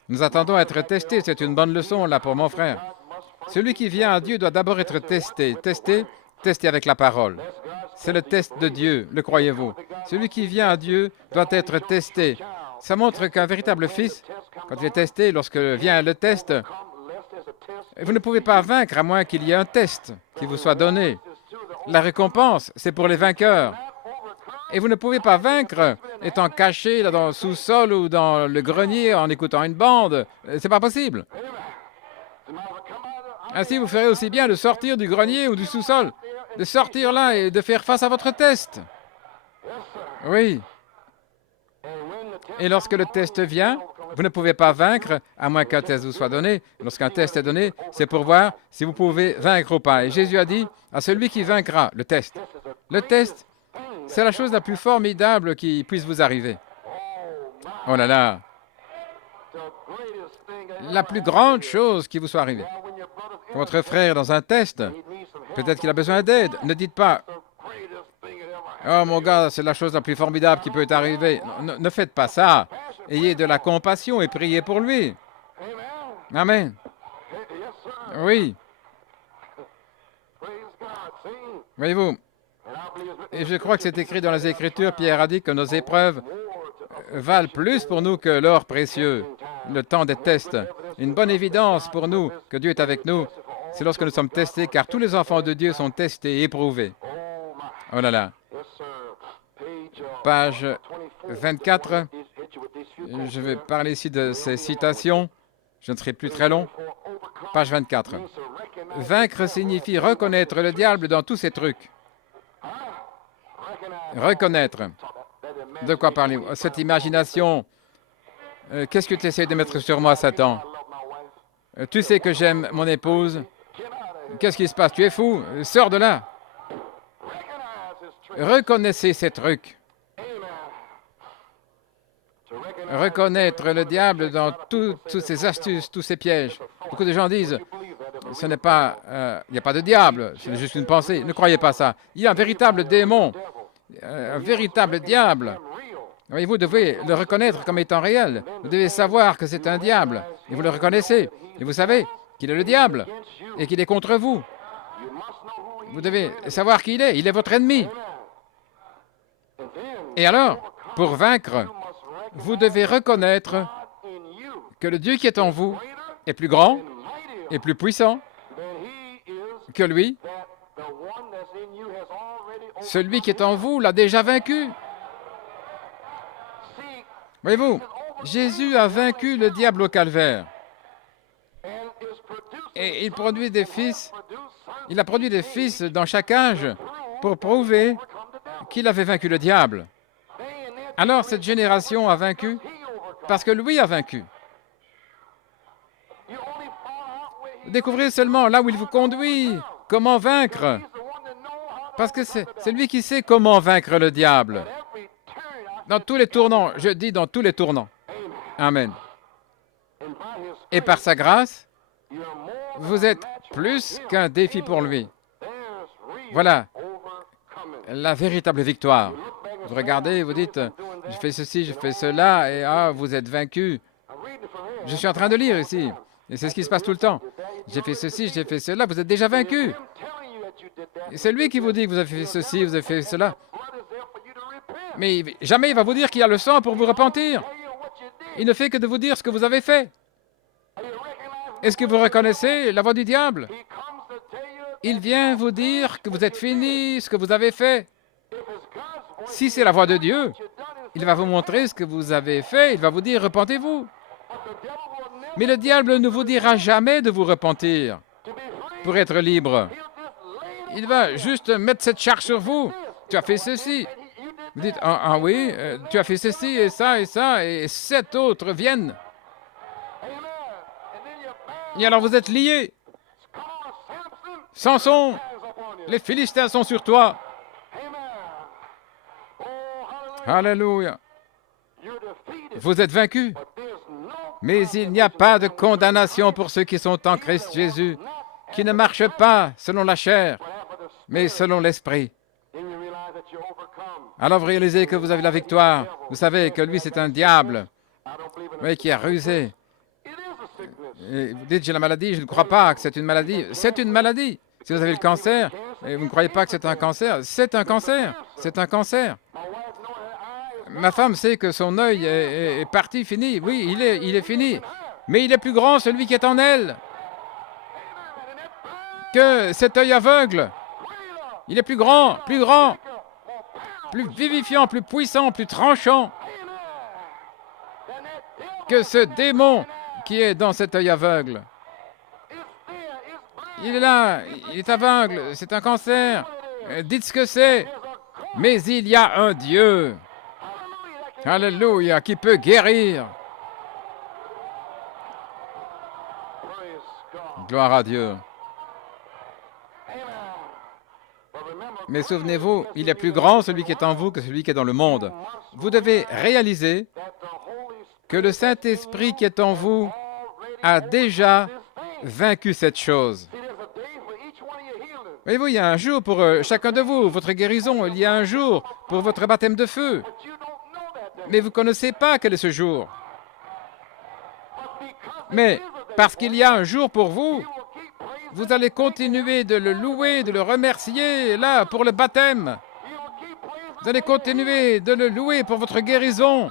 Nous attendons à être testés. C'est une bonne leçon là pour mon frère. Celui qui vient à Dieu doit d'abord être testé. Testé avec la parole. C'est le test de Dieu, le croyez-vous? Celui qui vient à Dieu doit être testé. Ça montre qu'un véritable fils, quand il est testé, lorsque vient le test, vous ne pouvez pas vaincre à moins qu'il y ait un test qui vous soit donné. La récompense, c'est pour les vainqueurs. Et vous ne pouvez pas vaincre étant caché là, dans le sous-sol ou dans le grenier en écoutant une bande. C'est pas possible. Ainsi, vous ferez aussi bien de sortir du grenier ou du sous-sol, de sortir là et de faire face à votre test. Oui. Et lorsque le test vient, vous ne pouvez pas vaincre, à moins qu'un test vous soit donné. Lorsqu'un test est donné, c'est pour voir si vous pouvez vaincre ou pas. Et Jésus a dit à celui qui vaincra, le test. Le test, c'est la chose la plus formidable qui puisse vous arriver. Oh là là. La plus grande chose qui vous soit arrivée. Votre frère est dans un test, peut-être qu'il a besoin d'aide. Ne dites pas « Oh mon gars, c'est la chose la plus formidable qui peut arriver. » Ne faites pas ça. Ayez de la compassion et priez pour lui. Amen. Oui. Voyez-vous, et je crois que c'est écrit dans les Écritures, Pierre a dit que nos épreuves valent plus pour nous que l'or précieux, le temps des tests. Une bonne évidence pour nous que Dieu est avec nous, c'est lorsque nous sommes testés, car tous les enfants de Dieu sont testés et éprouvés. Oh là là. Page 24. Je vais parler ici de ces citations. Je ne serai plus très long. Page 24. Vaincre signifie reconnaître le diable dans tous ses trucs. Reconnaître. De quoi parlez-vous? Cette imagination. Qu'est-ce que tu essaies de mettre sur moi, Satan? Tu sais que j'aime mon épouse. Qu'est-ce qui se passe? Tu es fou? Sors de là. Reconnaissez ces trucs. Reconnaître le diable dans toutes ses astuces, tous ses pièges. Beaucoup de gens disent, ce n'est pas, il n'y a pas de diable, c'est juste une pensée. Ne croyez pas ça. Il y a un véritable démon, un véritable diable. Et vous devez le reconnaître comme étant réel. Vous devez savoir que c'est un diable. Et vous le reconnaissez. Et vous savez qu'il est le diable et qu'il est contre vous. Vous devez savoir qui il est. Il est votre ennemi. Et alors, pour vaincre, vous devez reconnaître que le Dieu qui est en vous est plus grand et plus puissant que lui. Celui qui est en vous l'a déjà vaincu. Voyez-vous, Jésus a vaincu le diable au calvaire. Et il produit des fils. Il a produit des fils dans chaque âge pour prouver qu'il avait vaincu le diable. Alors cette génération a vaincu parce que lui a vaincu. Découvrez seulement là où il vous conduit, comment vaincre. Parce que c'est lui qui sait comment vaincre le diable. Dans tous les tournants, je dis dans tous les tournants. Amen. Et par sa grâce, vous êtes plus qu'un défi pour lui. Voilà la véritable victoire. Vous regardez, vous dites, je fais ceci, je fais cela, et vous êtes vaincu. Je suis en train de lire ici, et c'est ce qui se passe tout le temps. J'ai fait ceci, j'ai fait cela, vous êtes déjà vaincu. C'est lui qui vous dit que vous avez fait ceci, vous avez fait cela. Mais jamais il va vous dire qu'il y a le sang pour vous repentir. Il ne fait que de vous dire ce que vous avez fait. Est-ce que vous reconnaissez la voix du diable? Il vient vous dire que vous êtes fini, ce que vous avez fait. Si c'est la voix de Dieu, il va vous montrer ce que vous avez fait, il va vous dire, repentez-vous. Mais le diable ne vous dira jamais de vous repentir pour être libre. il va juste mettre cette charge sur vous. Tu as fait ceci. Vous dites, ah oui, tu as fait ceci et ça, et 7 autres viennent. Et alors vous êtes liés. Samson, les Philistins sont sur toi. Alléluia. Vous êtes vaincu. Mais il n'y a pas de condamnation pour ceux qui sont en Christ Jésus, qui ne marchent pas selon la chair, mais selon l'esprit. Alors vous réalisez que vous avez la victoire. Vous savez que lui, c'est un diable, oui, qui a rusé. Et vous dites, j'ai la maladie, je ne crois pas que c'est une maladie. C'est une maladie. Si vous avez le cancer, et vous ne croyez pas que c'est un cancer, c'est un cancer. C'est un cancer. Ma femme sait que son œil est parti, fini. Oui, il est fini. Mais il est plus grand, celui qui est en elle, que cet œil aveugle. Il est plus grand, plus vivifiant, plus puissant, plus tranchant que ce démon qui est dans cet œil aveugle. Il est là, il est aveugle, c'est un cancer. Dites ce que c'est. Mais il y a un Dieu, alléluia, qui peut guérir. Gloire à Dieu. Mais souvenez-vous, il est plus grand celui qui est en vous que celui qui est dans le monde. Vous devez réaliser que le Saint-Esprit qui est en vous a déjà vaincu cette chose. Voyez-vous, il y a un jour pour chacun de vous, votre guérison, il y a un jour pour votre baptême de feu. Mais vous ne connaissez pas quel est ce jour. Mais parce qu'il y a un jour pour vous, vous allez continuer de le louer, de le remercier, là, pour le baptême. Vous allez continuer de le louer pour votre guérison,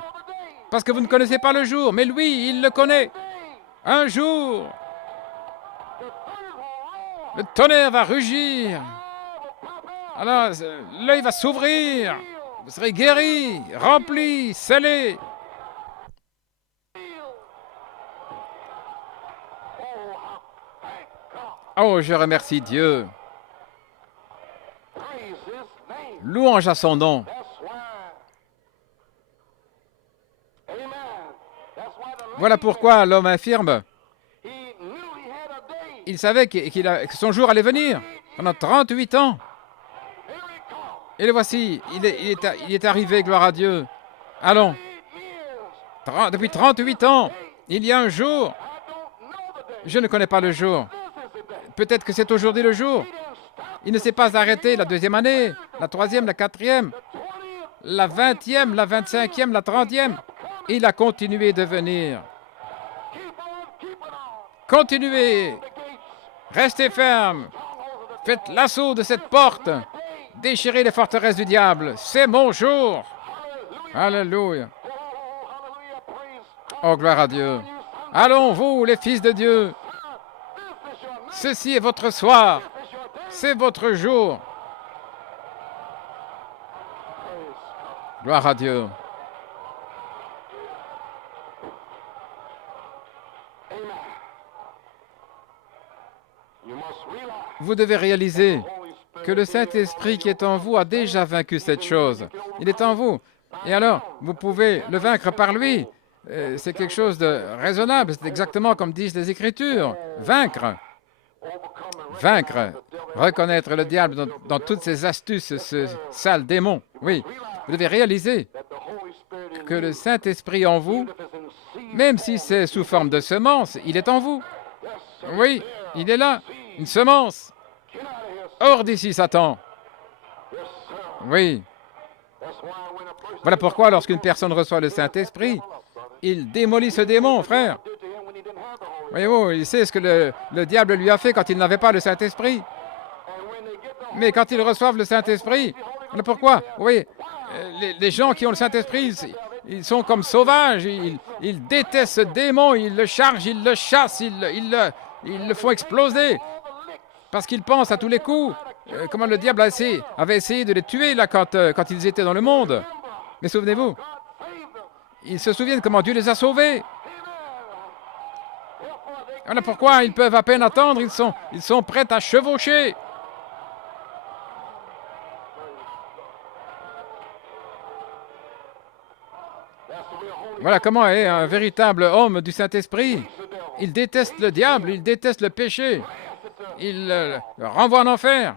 parce que vous ne connaissez pas le jour, mais lui, il le connaît. Un jour, le tonnerre va rugir. Alors, l'œil va s'ouvrir. Vous serez guéri, rempli, scellé. Oh, je remercie Dieu. Louange à son nom. Voilà pourquoi l'homme infirme, il savait que son jour allait venir pendant 38 ans. Et le voici, il est arrivé, gloire à Dieu. Allons, depuis 38 ans, il y a un jour. Je ne connais pas le jour. Peut-être que c'est aujourd'hui le jour. Il ne s'est pas arrêté la 2e année, la 3e, la 4e, la 20e, la 25e, la 30e. Il a continué de venir. Continuez. Restez ferme. Faites l'assaut de cette porte. Déchirez les forteresses du diable. C'est mon jour. Alléluia. Oh, gloire à Dieu. Allons, vous, les fils de Dieu. Ceci est votre soir. C'est votre jour. Gloire à Dieu. Vous devez réaliser que le Saint-Esprit qui est en vous a déjà vaincu cette chose. Il est en vous. Et alors, vous pouvez le vaincre par lui. C'est quelque chose de raisonnable. C'est exactement comme disent les Écritures. Vaincre. Vaincre. Reconnaître le diable dans toutes ses astuces, ce sale démon. Oui. Vous devez réaliser que le Saint-Esprit en vous, même si c'est sous forme de semence, il est en vous. Oui, il est là. Une semence. Hors d'ici, Satan. Oui. Voilà pourquoi, lorsqu'une personne reçoit le Saint-Esprit, il démolit ce démon, frère. Voyez-vous, il sait ce que le diable lui a fait quand il n'avait pas le Saint-Esprit. Mais quand ils reçoivent le Saint-Esprit, voilà pourquoi, oui, les gens qui ont le Saint-Esprit, ils sont comme sauvages. Ils détestent ce démon, ils le chargent, ils le chassent, ils le font exploser. Parce qu'ils pensent à tous les coups, comment le diable avait essayé de les tuer là quand ils étaient dans le monde. Mais souvenez-vous, ils se souviennent comment Dieu les a sauvés. Voilà pourquoi ils peuvent à peine attendre, ils sont prêts à chevaucher. Voilà comment est un véritable homme du Saint-Esprit. Il déteste le diable, il déteste le péché. Il le renvoie en enfer.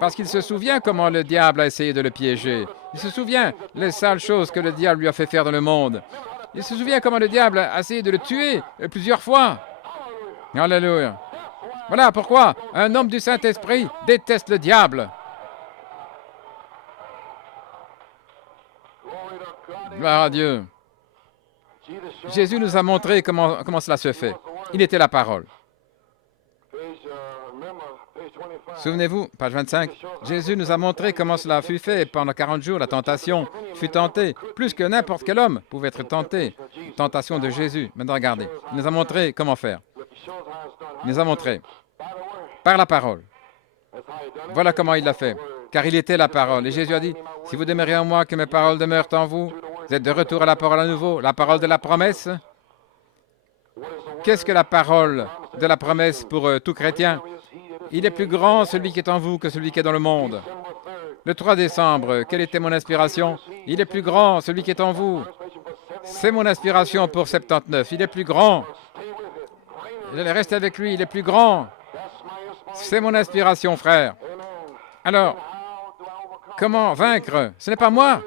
Parce qu'il se souvient comment le diable a essayé de le piéger. Il se souvient les sales choses que le diable lui a fait faire dans le monde. Il se souvient comment le diable a essayé de le tuer plusieurs fois. Alléluia. Voilà pourquoi un homme du Saint-Esprit déteste le diable. Gloire à Dieu. Jésus nous a montré comment cela se fait. Il était la parole. Souvenez-vous, page 25, Jésus nous a montré comment cela fut fait pendant 40 jours. La tentation fut tentée, plus que n'importe quel homme pouvait être tenté. Tentation de Jésus. Maintenant, regardez, il nous a montré comment faire. Il nous a montré par la parole. Voilà comment il l'a fait, car il était la parole. Et Jésus a dit, si vous demeurez en moi, que mes paroles demeurent en vous, vous êtes de retour à la parole à nouveau, la parole de la promesse. Qu'est-ce que la parole de la promesse pour tout chrétien? Il est plus grand celui qui est en vous que celui qui est dans le monde. Le 3 décembre, quelle était mon inspiration? Il est plus grand celui qui est en vous. C'est mon inspiration pour 79. Il est plus grand. Restez avec lui, il est plus grand. C'est mon inspiration, frère. Alors, comment vaincre? Ce n'est pas moi,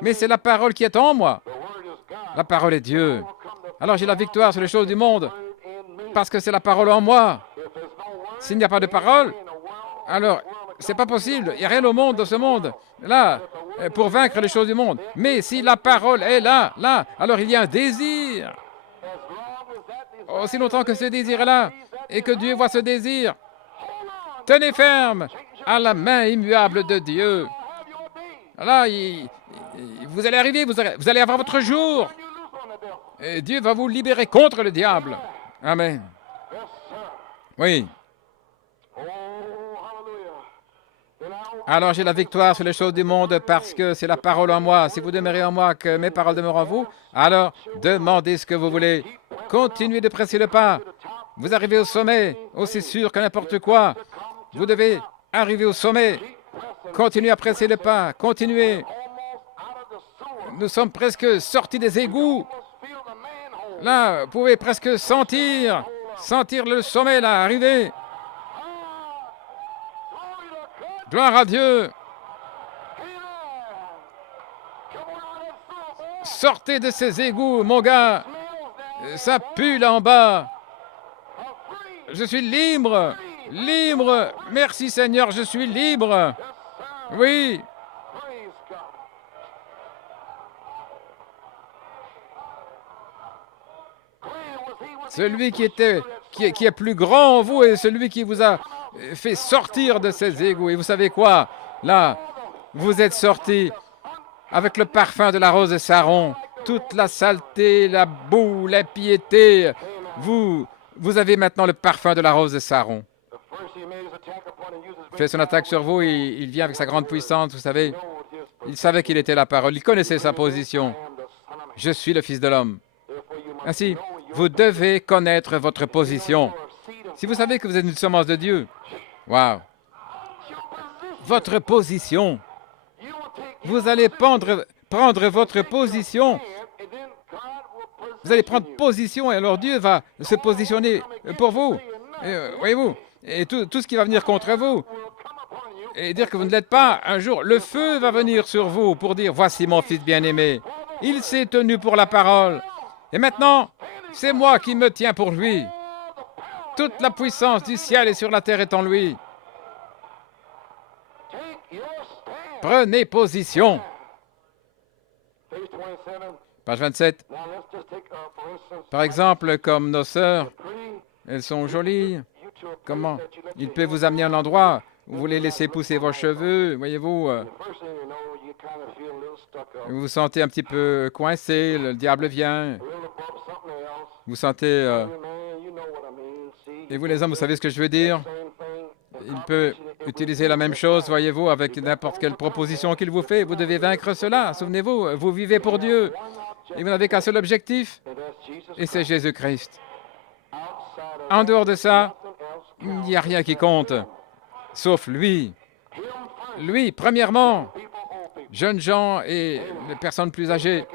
mais c'est la parole qui est en moi. La parole est Dieu. Alors j'ai la victoire sur les choses du monde, parce que c'est la parole en moi. S'il n'y a pas de parole, alors c'est pas possible. Il n'y a rien au monde, dans ce monde, là, pour vaincre les choses du monde. Mais si la parole est là, alors il y a un désir. Aussi longtemps que ce désir est là, et que Dieu voit ce désir, tenez ferme à la main immuable de Dieu. Là, vous allez arriver, vous allez avoir votre jour. Et Dieu va vous libérer contre le diable. Amen. Oui. Alors j'ai la victoire sur les choses du monde parce que c'est la parole en moi. Si vous demeurez en moi, que mes paroles demeurent en vous, alors demandez ce que vous voulez. Continuez de presser le pas. Vous arrivez au sommet, aussi sûr que n'importe quoi. Vous devez arriver au sommet. Continuez à presser le pas. Continuez. Nous sommes presque sortis des égouts. Là, vous pouvez presque sentir le sommet, là, arriver. Gloire à Dieu. Sortez de ces égouts, mon gars. Ça pue là en bas. Je suis libre. Libre. Merci Seigneur, je suis libre. Oui. Celui qui est plus grand en vous est celui qui vous a fait sortir de ces égouts. Et vous savez quoi? Là, vous êtes sortis avec le parfum de la rose de Saron. Toute la saleté, la boue, l'impiété. Vous avez maintenant le parfum de la rose de Saron. Il fait son attaque sur vous, il vient avec sa grande puissance, vous savez. Il savait qu'il était la parole, il connaissait sa position. Je suis le Fils de l'homme. Ainsi, vous devez connaître votre position. Si vous savez que vous êtes une semence de Dieu, wow. Votre position. Vous allez prendre votre position. Vous allez prendre position et alors Dieu va se positionner pour vous. Voyez-vous, et tout ce qui va venir contre vous, et dire que vous ne l'êtes pas, un jour, le feu va venir sur vous pour dire, voici mon fils bien-aimé. Il s'est tenu pour la parole. Et maintenant, c'est moi qui me tiens pour lui. Toute la puissance du ciel et sur la terre est en lui. Prenez position. Page 27. Par exemple, comme nos sœurs, elles sont jolies. Comment? Il peut vous amener à un endroit où vous voulez laisser pousser vos cheveux, voyez-vous. Vous vous sentez un petit peu coincé, le diable vient. Vous sentez... Et vous les hommes, vous savez ce que je veux dire? Il peut utiliser la même chose, voyez-vous, avec n'importe quelle proposition qu'il vous fait. Vous devez vaincre cela. Souvenez-vous, vous vivez pour Dieu. Et vous n'avez qu'un seul objectif, et c'est Jésus-Christ. En dehors de ça, il n'y a rien qui compte, sauf lui. Lui, premièrement, jeunes gens et les personnes plus âgées.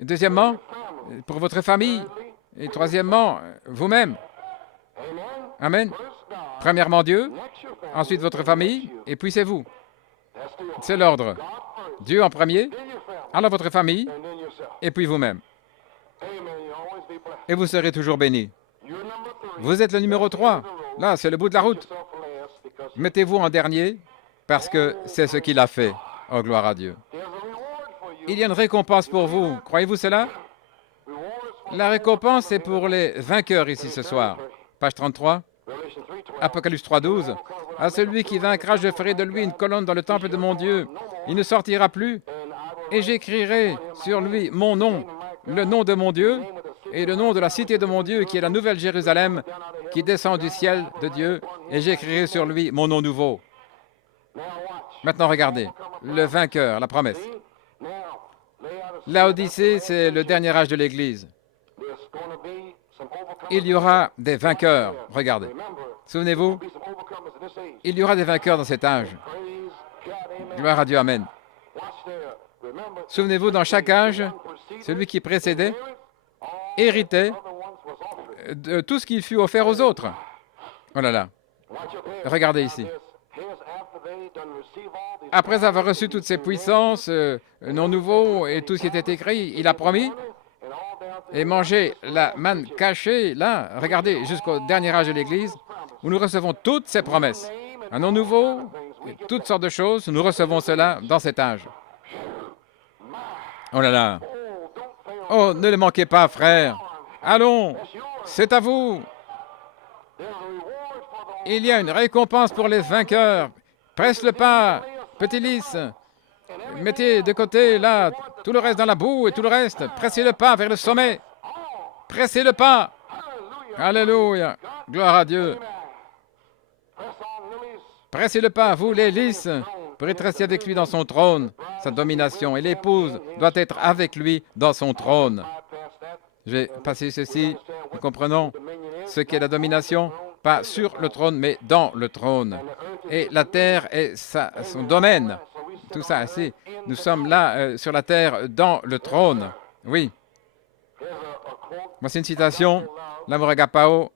Deuxièmement, pour votre famille. Et troisièmement, vous-même. Amen. Premièrement Dieu, ensuite votre famille, et puis c'est vous. C'est l'ordre. Dieu en premier, alors votre famille, et puis vous-même. Et vous serez toujours bénis. Vous êtes le numéro 3. Là, c'est le bout de la route. Mettez-vous en dernier, parce que c'est ce qu'il a fait. Oh, gloire à Dieu. Il y a une récompense pour vous. Croyez-vous cela? La récompense est pour les vainqueurs ici ce soir. Page 33. Apocalypse 3:12. À celui qui vaincra, je ferai de lui une colonne dans le temple de mon Dieu. Il ne sortira plus. Et j'écrirai sur lui mon nom, le nom de mon Dieu, et le nom de la cité de mon Dieu, qui est la nouvelle Jérusalem, qui descend du ciel de Dieu, et j'écrirai sur lui mon nom nouveau. Maintenant, regardez, le vainqueur, la promesse. Laodicée, c'est le dernier âge de l'Église. Il y aura des vainqueurs. Regardez. Souvenez-vous, il y aura des vainqueurs dans cet âge. Gloire à Dieu, Amen. Souvenez-vous, dans chaque âge, celui qui précédait héritait de tout ce qui fut offert aux autres. Oh là là. Regardez ici. Après avoir reçu toutes ces puissances, non nouveaux et tout ce qui était écrit, il a promis et manger la manne cachée, là, regardez, jusqu'au dernier âge de l'Église, où nous recevons toutes ces promesses. Un nom nouveau, et toutes sortes de choses, nous recevons cela dans cet âge. Oh là là. Oh, ne le manquez pas, frères. Allons, c'est à vous. Il y a une récompense pour les vainqueurs. Presse le pas, petit lys. Mettez de côté, là, tout le reste dans la boue et tout le reste. Pressez le pas vers le sommet. Pressez le pas. Alléluia. Gloire à Dieu. Pressez le pas, vous les lys, pour être assis avec lui dans son trône, sa domination. Et l'épouse doit être avec lui dans son trône. Je vais passer ceci. Nous comprenons ce qu'est la domination. Pas sur le trône, mais dans le trône. Et la terre est son domaine. Tout ça, c'est. Nous sommes là, sur la terre, dans le trône. Oui. Voici une citation, L'amour agapao,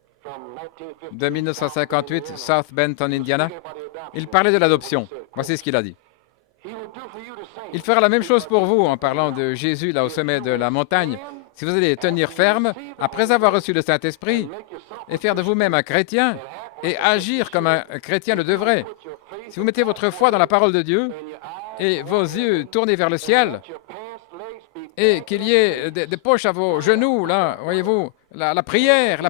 de 1958, South Bend, en Indiana. Il parlait de l'adoption. Voici ce qu'il a dit. Il fera la même chose pour vous, en parlant de Jésus, là, au sommet de la montagne. Si vous allez tenir ferme, après avoir reçu le Saint-Esprit, et faire de vous-même un chrétien, et agir comme un chrétien le devrait. Si vous mettez votre foi dans la parole de Dieu, et vos yeux tournés vers le ciel, et qu'il y ait des poches à vos genoux, là, voyez-vous, la prière,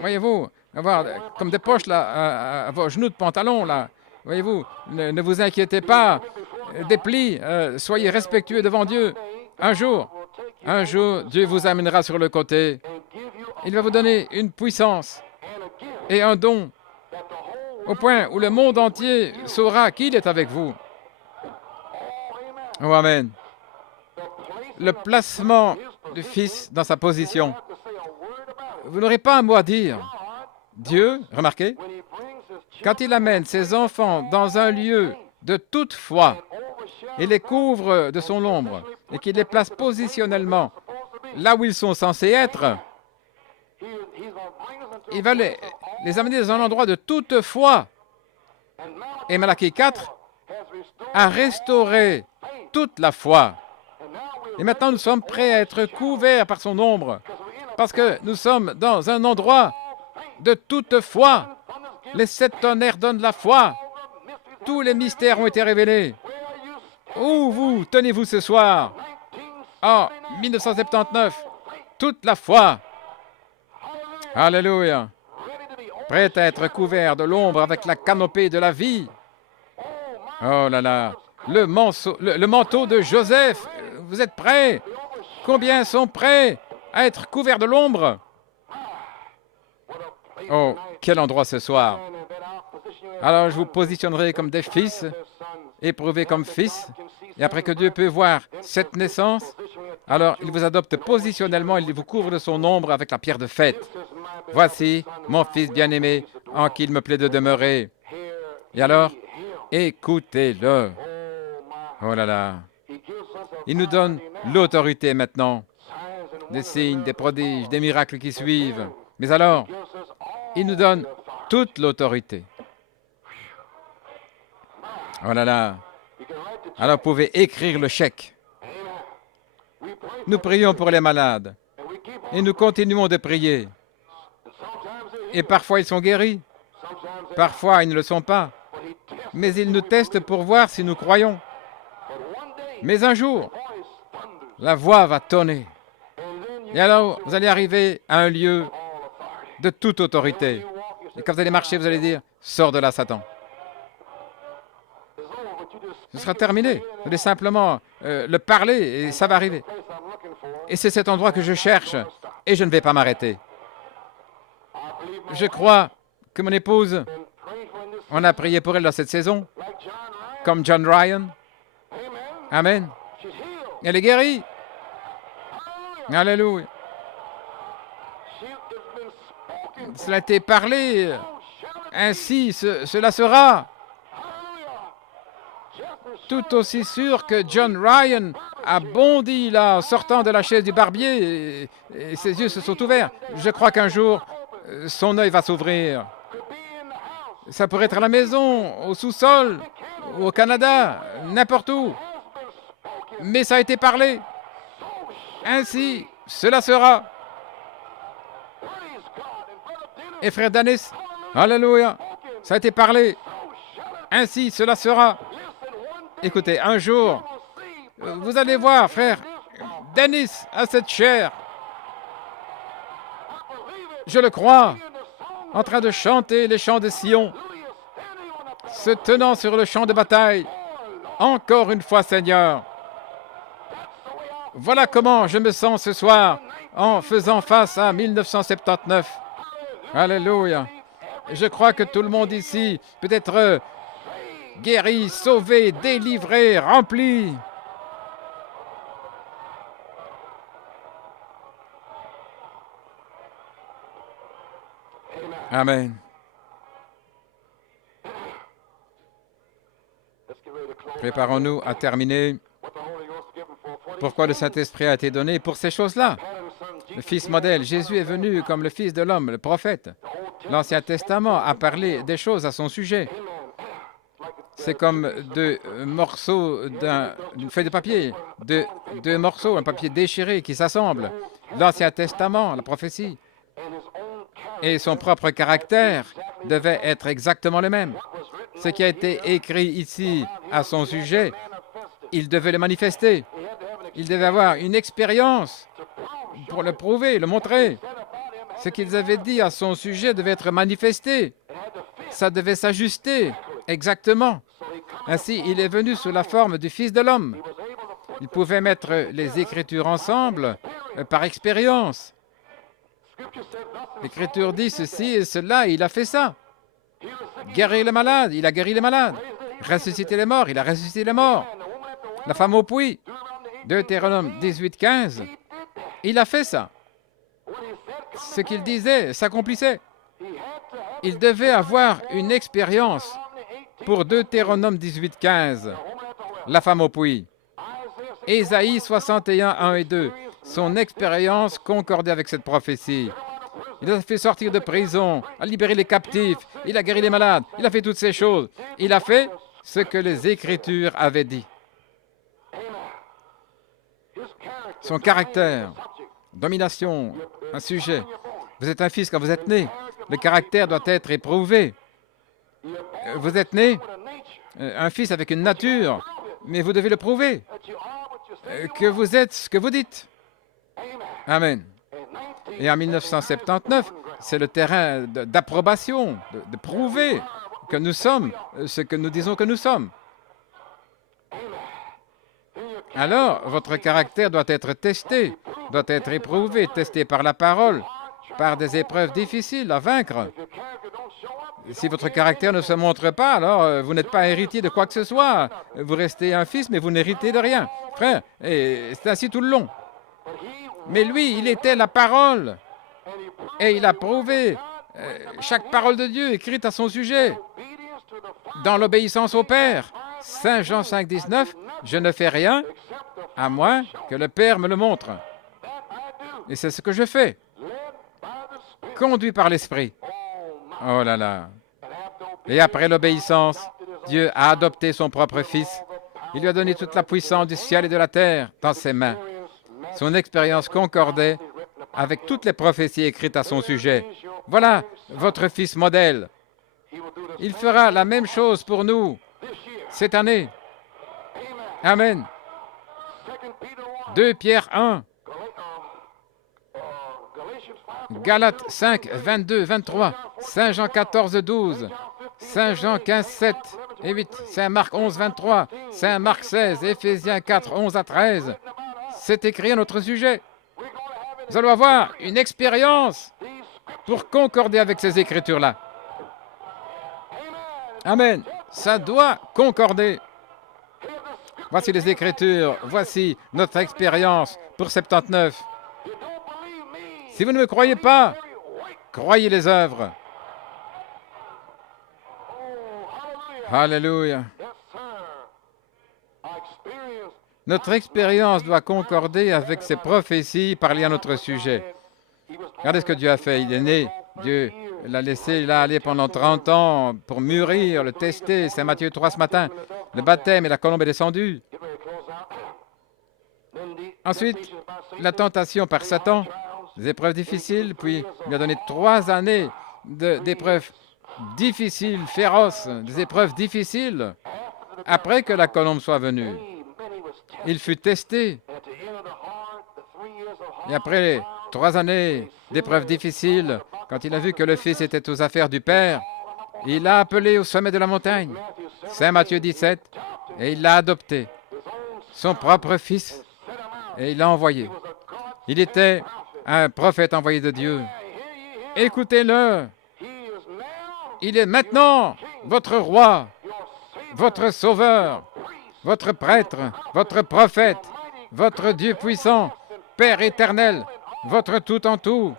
voyez-vous, avoir comme des poches là, à vos genoux de pantalon, là, voyez-vous, ne vous inquiétez pas, des plis, soyez respectueux devant Dieu. Un jour, Dieu vous amènera sur le côté. Il va vous donner une puissance et un don, au point où le monde entier saura qu'il est avec vous. Oh, Amen. Le placement du Fils dans sa position. Vous n'aurez pas un mot à dire. Dieu, remarquez, quand il amène ses enfants dans un lieu de toute foi et les couvre de son ombre et qu'il les place positionnellement là où ils sont censés être, il va les amener dans un endroit de toute foi. Et Malachie 4 a restauré toute la foi. Et maintenant, nous sommes prêts à être couverts par son ombre, parce que nous sommes dans un endroit de toute foi. Les 7 tonnerres donnent la foi. Tous les mystères ont été révélés. Où vous tenez-vous ce soir? En 1979, toute la foi. Alléluia. Prêt à être couvert de l'ombre avec la canopée de la vie. Oh là là. Le manteau de Joseph. Vous êtes prêts? Combien sont prêts à être couverts de l'ombre? Oh, quel endroit ce soir. Alors je vous positionnerai comme des fils, éprouvés comme fils, et après que Dieu peut voir cette naissance, alors il vous adopte positionnellement, il vous couvre de son ombre avec la pierre de fête. Voici mon fils bien-aimé, en qui il me plaît de demeurer. Et alors, écoutez-le. Oh là là. Il nous donne l'autorité maintenant des signes, des prodiges, des miracles qui suivent. Mais alors, il nous donne toute l'autorité. Oh là là. Alors, vous pouvez écrire le chèque. Nous prions pour les malades. Et nous continuons de prier. Et parfois, ils sont guéris. Parfois, ils ne le sont pas. Mais ils nous testent pour voir si nous croyons. Mais un jour, la voix va tonner. Et alors, vous allez arriver à un lieu de toute autorité. Et quand vous allez marcher, vous allez dire, « Sors de là, Satan ». Ce sera terminé. Vous allez simplement le parler et ça va arriver. Et c'est cet endroit que je cherche et je ne vais pas m'arrêter. Je crois que mon épouse, on a prié pour elle dans cette saison, comme John Ryan. Amen. Elle est guérie. Alléluia. Cela a été parlé. Ainsi, cela sera. Tout aussi sûr que John Ryan a bondi là, sortant de la chaise du barbier, et ses yeux se sont ouverts. Je crois qu'un jour, son œil va s'ouvrir. Ça pourrait être à la maison, au sous-sol, au Canada, n'importe où. Mais ça a été parlé. Ainsi, cela sera. Et frère Dennis, alléluia, ça a été parlé. Ainsi, cela sera. Écoutez, un jour, vous allez voir, frère, Dennis a cette chair. Je le crois, en train de chanter les chants de Sion, se tenant sur le champ de bataille. Encore une fois, Seigneur. Voilà comment je me sens ce soir en faisant face à 1979. Alléluia. Je crois que tout le monde ici peut être guéri, sauvé, délivré, rempli. Amen. Préparons-nous à terminer. Pourquoi le Saint-Esprit a été donné pour ces choses-là? Le Fils modèle, Jésus est venu comme le Fils de l'homme, le prophète. L'Ancien Testament a parlé des choses à son sujet. C'est comme deux morceaux d'une feuille de papier, deux morceaux, un papier déchiré qui s'assemblent. L'Ancien Testament, la prophétie, et son propre caractère devaient être exactement le même. Ce qui a été écrit ici à son sujet, il devait le manifester. Il devait avoir une expérience pour le prouver, le montrer. Ce qu'ils avaient dit à son sujet devait être manifesté. Ça devait s'ajuster exactement. Ainsi, il est venu sous la forme du Fils de l'homme. Il pouvait mettre les Écritures ensemble par expérience. L'Écriture dit ceci et cela, et il a fait ça. Guérir les malades, il a guéri les malades. Ressusciter les morts, il a ressuscité les morts. La femme au puits, Deutéronome 18, 15, il a fait ça. Ce qu'il disait s'accomplissait. Il devait avoir une expérience pour Deutéronome 18, 15, la femme au puits. Ésaïe 61, 1 et 2, son expérience concordait avec cette prophétie. Il a fait sortir de prison, a libéré les captifs, il a guéri les malades, il a fait toutes ces choses. Il a fait ce que les Écritures avaient dit. Son caractère, domination, un sujet. Vous êtes un fils quand vous êtes né. Le caractère doit être éprouvé. Vous êtes né, un fils avec une nature, mais vous devez le prouver, que vous êtes ce que vous dites. Amen. Et en 1979, c'est le terrain d'approbation, de prouver que nous sommes ce que nous disons que nous sommes. Alors, votre caractère doit être testé, doit être éprouvé, testé par la parole, par des épreuves difficiles à vaincre. Si votre caractère ne se montre pas, alors vous n'êtes pas héritier de quoi que ce soit. Vous restez un fils, mais vous n'héritez de rien. Frère, et c'est ainsi tout le long. Mais lui, il était la parole. Et il a prouvé chaque parole de Dieu écrite à son sujet. Dans l'obéissance au Père. Saint Jean 5, 19, je ne fais rien à moins que le Père me le montre. Et c'est ce que je fais. Conduit par l'Esprit. Oh là là. Et après l'obéissance, Dieu a adopté son propre Fils. Il lui a donné toute la puissance du ciel et de la terre dans ses mains. Son expérience concordait avec toutes les prophéties écrites à son sujet. Voilà votre Fils modèle. Il fera la même chose pour nous cette année. Amen. 2 Pierre 1. Galates 5, 22, 23. Saint Jean 14, 12. Saint Jean 15, 7 et 8. Saint Marc 11, 23. Saint Marc 16. Éphésiens 4, 11 à 13. C'est écrit à notre sujet. Nous allons avoir une expérience pour concorder avec ces Écritures-là. Amen. Ça doit concorder. Voici les Écritures. Voici notre expérience pour 79. Si vous ne me croyez pas, croyez les œuvres. Alléluia. Notre expérience doit concorder avec ces prophéties parlées à notre sujet. Regardez ce que Dieu a fait. Il est né. Dieu l'a laissé là aller pendant 30 ans pour mûrir, le tester. C'est Matthieu 3 ce matin. Le baptême et la colombe est descendue. Ensuite, la tentation par Satan, des épreuves difficiles, puis il lui a donné 3 années d'épreuves difficiles, féroces, des épreuves difficiles, après que la colombe soit venue. Il fut testé. Et après les 3 années d'épreuves difficiles, quand il a vu que le Fils était aux affaires du Père, il l'a appelé au sommet de la montagne, Saint Matthieu 17, et il l'a adopté, son propre Fils, et il l'a envoyé. Il était un prophète envoyé de Dieu. Écoutez-le. Il est maintenant votre roi, votre sauveur, votre prêtre, votre prophète, votre Dieu puissant, Père éternel, votre tout en tout.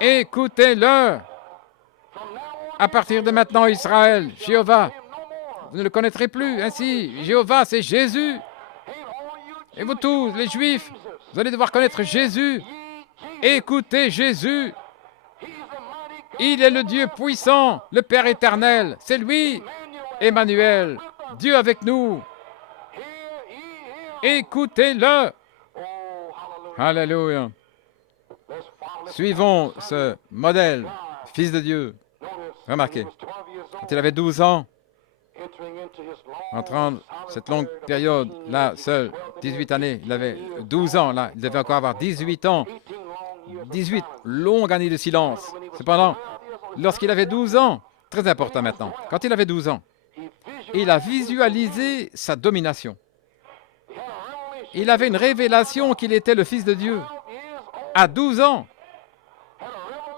Écoutez-le. À partir de maintenant, Israël, Jéhovah, vous ne le connaîtrez plus. Ainsi, Jéhovah, c'est Jésus. Et vous tous, les Juifs, vous allez devoir connaître Jésus. Écoutez Jésus. Il est le Dieu puissant, le Père éternel. C'est lui, Emmanuel, Dieu avec nous. Écoutez-le. Alléluia. Suivons ce modèle, Fils de Dieu. Remarquez, quand il avait 12 ans, entrant cette longue période, là, seul, 18 années, il avait 12 ans, là, il devait encore avoir 18 ans. 18 longues années de silence. Cependant, lorsqu'il avait 12 ans, très important maintenant, quand il avait 12 ans, il a visualisé sa domination. Il avait une révélation qu'il était le Fils de Dieu. À 12 ans,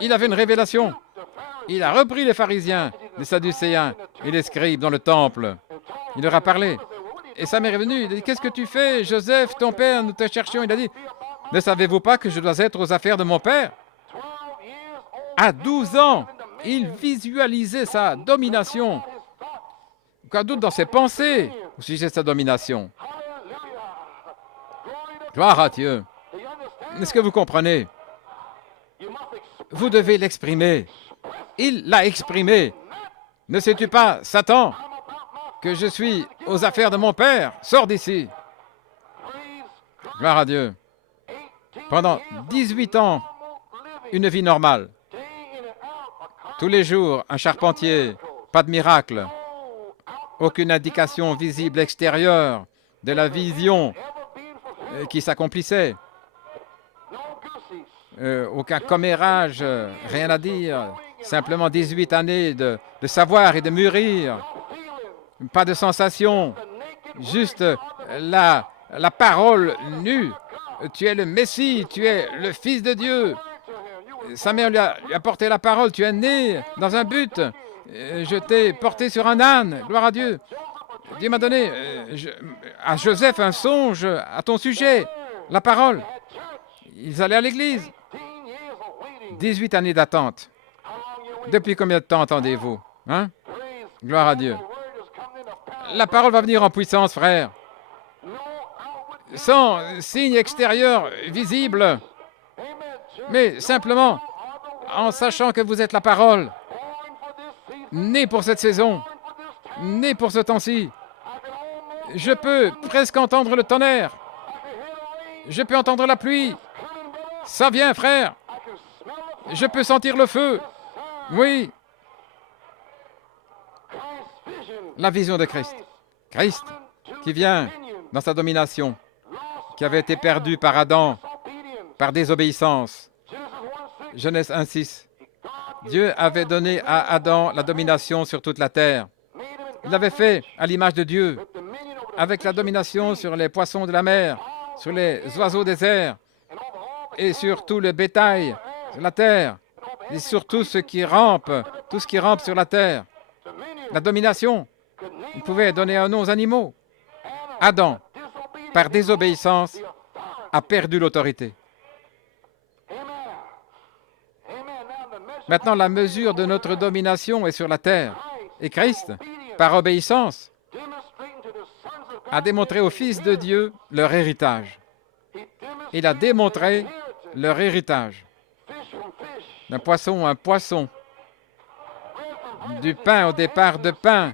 il avait une révélation. Il a repris les pharisiens, les sadducéens et les scribes dans le temple. Il leur a parlé. Et sa mère est venue. Il a dit, « Qu'est-ce que tu fais, Joseph, ton père, nous te cherchions. » Il a dit, « Ne savez-vous pas que je dois être aux affaires de mon père ?» À 12 ans, il visualisait sa domination. Aucun doute dans ses pensées au sujet de sa domination. Gloire à Dieu. Est-ce que vous comprenez? Vous devez l'exprimer. Il l'a exprimé. Ne sais-tu pas, Satan, que je suis aux affaires de mon père? Sors d'ici. Gloire à Dieu. Pendant 18 ans, une vie normale. Tous les jours, un charpentier, pas de miracle. Aucune indication visible extérieure de la vision qui s'accomplissait. Aucun commérage, rien à dire. Simplement 18 années de savoir et de mûrir. Pas de sensation. Juste la parole nue. Tu es le Messie, tu es le Fils de Dieu. Sa mère lui a porté la parole. Tu es né dans un but. Je t'ai porté sur un âne. Gloire à Dieu. Dieu m'a donné à Joseph un songe à ton sujet. La parole. Ils allaient à l'église. 18 années d'attente. Depuis combien de temps attendez-vous? Hein? Gloire à Dieu. La parole va venir en puissance, frère. Sans signe extérieur visible. mais simplement en sachant que vous êtes la parole, née pour cette saison, née pour ce temps-ci. Je peux presque entendre le tonnerre. Je peux entendre la pluie. Ça vient, frère. Je peux sentir le feu. Oui. La vision de Christ. Christ qui vient dans sa domination, qui avait été perdu par Adam, par désobéissance. Genèse 1:6. Dieu avait donné à Adam la domination sur toute la terre. Il l'avait fait à l'image de Dieu, avec la domination sur les poissons de la mer, sur les oiseaux des airs, et sur tout le bétail sur la terre, et sur tout ce qui rampe, tout ce qui rampe sur la terre. La domination. Il pouvait donner un nom aux animaux. Adam, par désobéissance, a perdu l'autorité. Maintenant, la mesure de notre domination est sur la terre. Et Christ, par obéissance, a démontré aux fils de Dieu leur héritage. Il a démontré leur héritage. D'un poisson à un poisson. Du pain au départ de pain.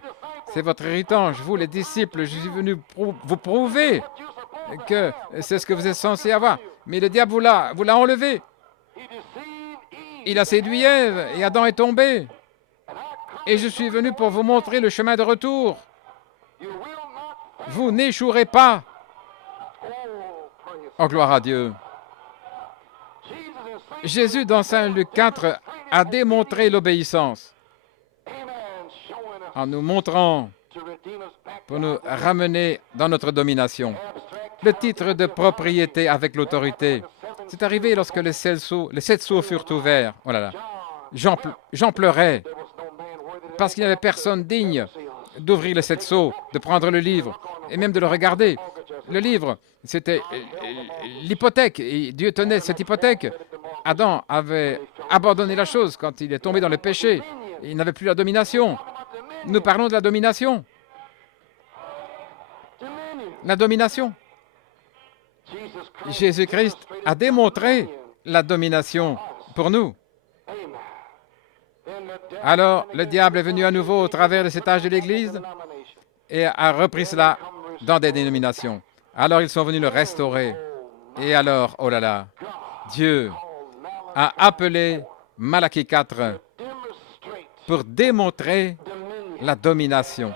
C'est votre héritage. Vous, les disciples, je suis venu vous prouver que c'est ce que vous êtes censés avoir. Mais le diable vous l'a enlevé. Il a séduit Ève et Adam est tombé. Et je suis venu pour vous montrer le chemin de retour. Vous n'échouerez pas. Oh, gloire à Dieu. Jésus, dans Saint Luc 4, a démontré l'obéissance en nous montrant pour nous ramener dans notre domination. Le titre de propriété avec l'autorité, c'est arrivé lorsque les 7 sceaux furent ouverts. Oh là là, j'en pleurais parce qu'il n'y avait personne digne d'ouvrir les 7 sceaux, de prendre le livre et même de le regarder. Le livre, c'était l'hypothèque et Dieu tenait cette hypothèque. Adam avait abandonné la chose quand il est tombé dans le péché. Il n'avait plus la domination. Nous parlons de la domination. La domination. Jésus-Christ a démontré la domination pour nous. Alors, le diable est venu à nouveau au travers de cet âge de l'Église et a repris cela dans des dénominations. Alors, ils sont venus le restaurer. Et alors, oh là là, Dieu a appelé Malachie 4 pour démontrer la domination.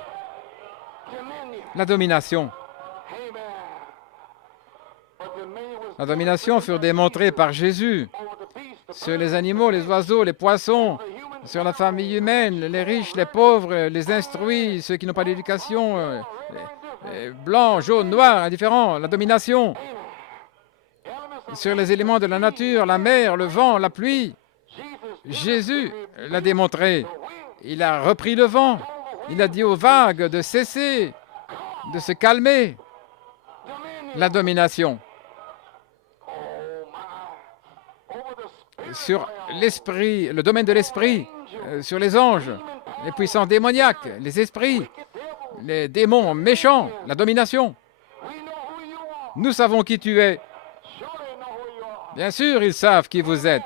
La domination. La domination fut démontrée par Jésus sur les animaux, les oiseaux, les poissons, sur la famille humaine, les riches, les pauvres, les instruits, ceux qui n'ont pas d'éducation, les blancs, jaunes, noirs, indifférents, la domination. Sur les éléments de la nature, la mer, le vent, la pluie. Jésus l'a démontré. Il a repris le vent. Il a dit aux vagues de cesser, de se calmer. La domination. Sur l'esprit, le domaine de l'esprit, sur les anges, les puissances démoniaques, les esprits, les démons méchants, la domination. Nous savons qui tu es. Bien sûr, ils savent qui vous êtes.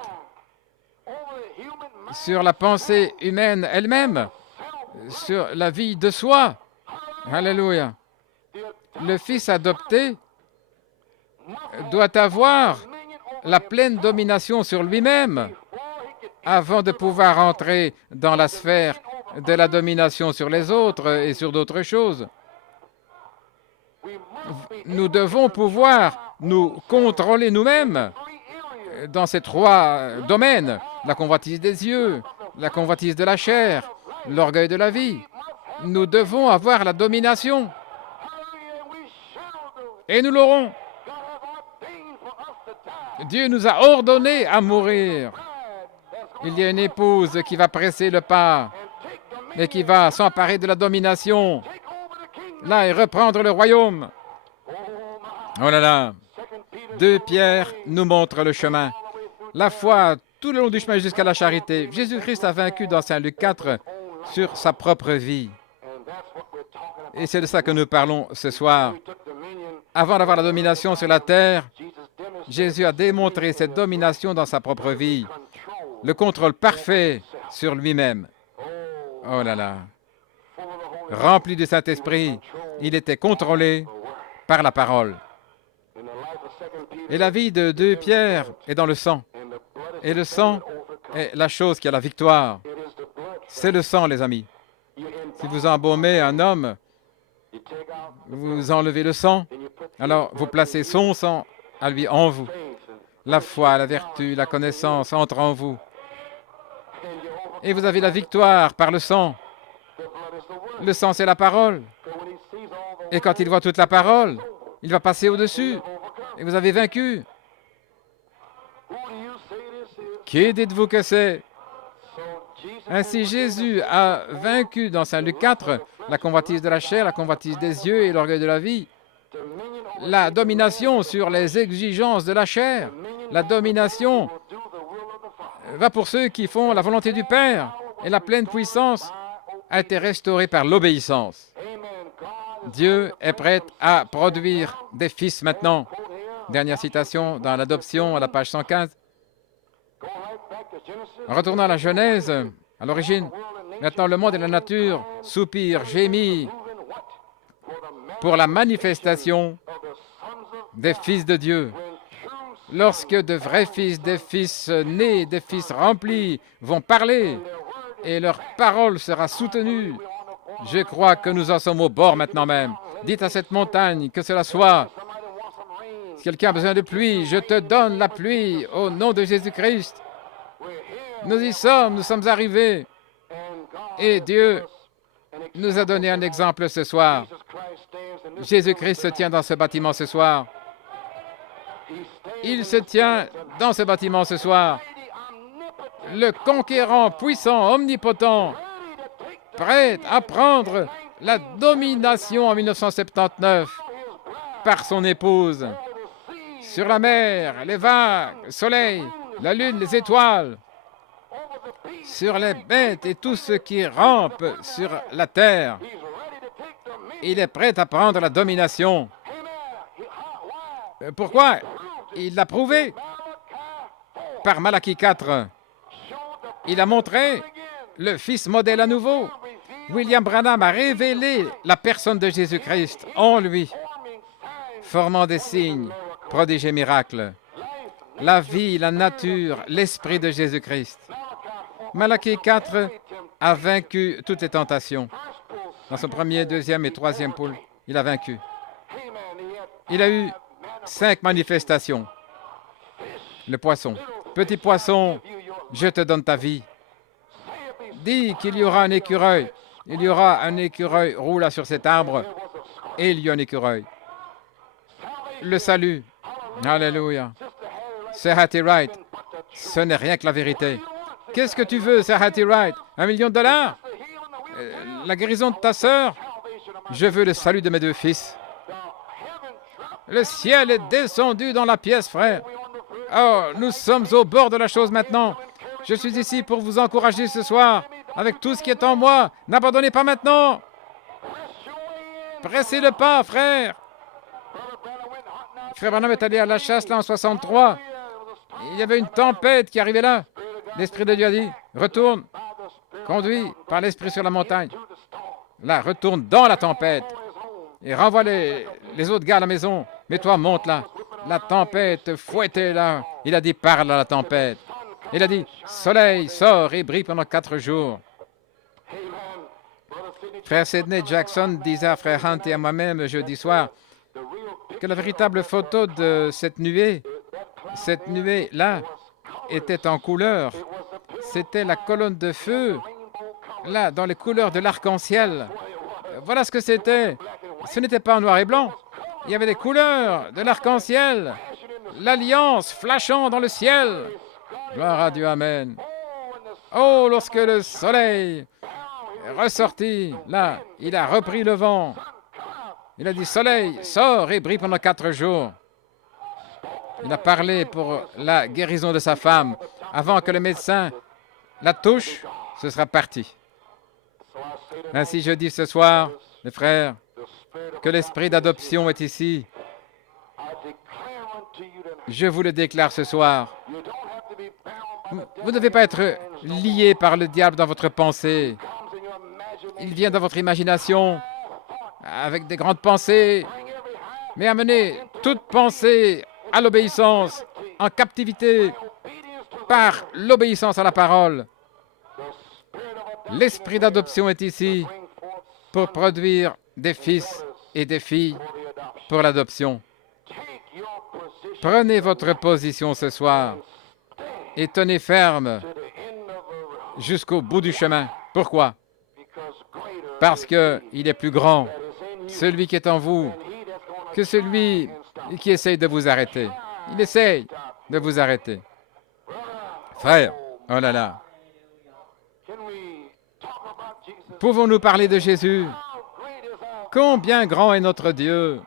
Sur la pensée humaine elle-même, sur la vie de soi. Alléluia. Le Fils adopté doit avoir la pleine domination sur lui-même avant de pouvoir entrer dans la sphère de la domination sur les autres et sur d'autres choses. Nous devons pouvoir nous contrôler nous-mêmes dans ces 3 domaines, la convoitise des yeux, la convoitise de la chair, l'orgueil de la vie. Nous devons avoir la domination. Et nous l'aurons. Dieu nous a ordonné à mourir. Il y a une épouse qui va presser le pas et qui va s'emparer de la domination, là, et reprendre le royaume. Oh là là. 2 Pierre nous montre le chemin. La foi tout le long du chemin jusqu'à la charité. Jésus-Christ a vaincu dans Saint Luc 4 sur sa propre vie. Et c'est de ça que nous parlons ce soir. Avant d'avoir la domination sur la terre, Jésus a démontré cette domination dans sa propre vie, le contrôle parfait sur lui-même. Oh là là! Rempli du Saint-Esprit, il était contrôlé par la parole. Et la vie de 2 Pierre est dans le sang. Et le sang est la chose qui a la victoire. C'est le sang, les amis. Si vous embaumez un homme, vous enlevez le sang, alors vous placez son sang à lui en vous. La foi, la vertu, la connaissance entrent en vous. Et vous avez la victoire par le sang. Le sang, c'est la parole. Et quand il voit toute la parole, il va passer au-dessus. Et vous avez vaincu. Qui dites-vous que c'est? Ainsi, Jésus a vaincu dans Saint Luc 4 la convoitise de la chair, la convoitise des yeux et l'orgueil de la vie. La domination sur les exigences de la chair. La domination va pour ceux qui font la volonté du Père. Et la pleine puissance a été restaurée par l'obéissance. Dieu est prêt à produire des fils maintenant. Dernière citation dans l'adoption à la page 115. Retournons à la Genèse, à l'origine. Maintenant, le monde et la nature soupirent, gémissent pour la manifestation des fils de Dieu. Lorsque de vrais fils, des fils nés, des fils remplis vont parler et leur parole sera soutenue, je crois que nous en sommes au bord maintenant même. Dites à cette montagne que cela soit. Si quelqu'un a besoin de pluie, je te donne la pluie au nom de Jésus-Christ. Nous y sommes, nous sommes arrivés. Et Dieu nous a donné un exemple ce soir. Jésus-Christ se tient dans ce bâtiment ce soir. Il se tient dans ce bâtiment ce soir. Le conquérant, puissant, omnipotent, prêt à prendre la domination en 1979 par son épouse. Sur la mer, les vagues, le soleil, la lune, les étoiles, sur les bêtes et tout ce qui rampe sur la terre. Il est prêt à prendre la domination. Pourquoi? Il l'a prouvé par Malachie 4. Il a montré le Fils modèle à nouveau. William Branham a révélé la personne de Jésus-Christ en lui, formant des signes, prodiges et miracles. La vie, la nature, l'esprit de Jésus-Christ. Malachie 4 a vaincu toutes les tentations. Dans son premier, deuxième et troisième poule, il a vaincu. Il a eu 5 manifestations. Le poisson. Petit poisson, je te donne ta vie. Dis qu'il y aura un écureuil. Il y aura un écureuil roulant sur cet arbre. Et il y a un écureuil. Le salut. Alléluia. Sir Hattie Wright, ce n'est rien que la vérité. Qu'est-ce que tu veux, Sir Hattie Wright? $1 million? La guérison de ta sœur? Je veux le salut de mes 2 fils. Le ciel est descendu dans la pièce, frère. Oh, nous sommes au bord de la chose maintenant. Je suis ici pour vous encourager ce soir, avec tout ce qui est en moi. N'abandonnez pas maintenant. Pressez le pas, frère. Frère Branham est allé à la chasse là en 63. Il y avait une tempête qui arrivait là. L'Esprit de Dieu a dit, retourne, conduit par l'Esprit sur la montagne. Là, retourne dans la tempête et renvoie les autres gars à la maison. Mais toi, monte là. La tempête fouettait là. Il a dit, parle à la tempête. Il a dit, soleil, sors et brille pendant 4 jours. Frère Sidney Jackson disait à Frère Hunt et à moi-même jeudi soir que la véritable photo de cette nuée-là, était en couleur. C'était la colonne de feu, là, dans les couleurs de l'arc-en-ciel. Voilà ce que c'était. Ce n'était pas en noir et blanc. Il y avait des couleurs de l'arc-en-ciel. L'alliance flashant dans le ciel. Gloire à Dieu, amen. Oh, lorsque le soleil est ressorti, là, il a repris le vent. Il a dit, soleil, sors et brille pendant 4 jours. Il a parlé pour la guérison de sa femme. Avant que le médecin la touche, ce sera parti. Ainsi, je dis ce soir, mes frères, que l'esprit d'adoption est ici. Je vous le déclare ce soir. Vous ne devez pas être lié par le diable dans votre pensée. Il vient dans votre imagination avec des grandes pensées, mais amenez toute pensée à l'obéissance, en captivité, par l'obéissance à la parole. L'esprit d'adoption est ici pour produire des fils et des filles pour l'adoption. Prenez votre position ce soir et tenez ferme jusqu'au bout du chemin. Pourquoi? Parce qu'il est plus grand, celui qui est en vous, que celui qui essaye de vous arrêter. Il essaye de vous arrêter. Frère, oh là là. Pouvons-nous parler de Jésus? Combien grand est notre Dieu?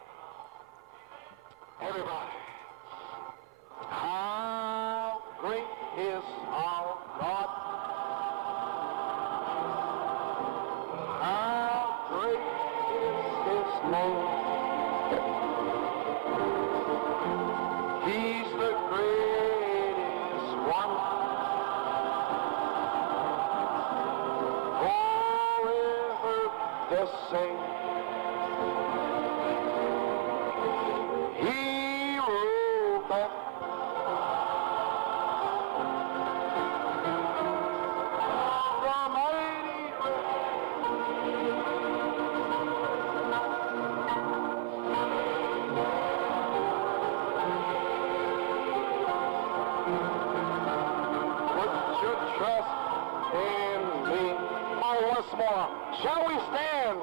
Shall we stand?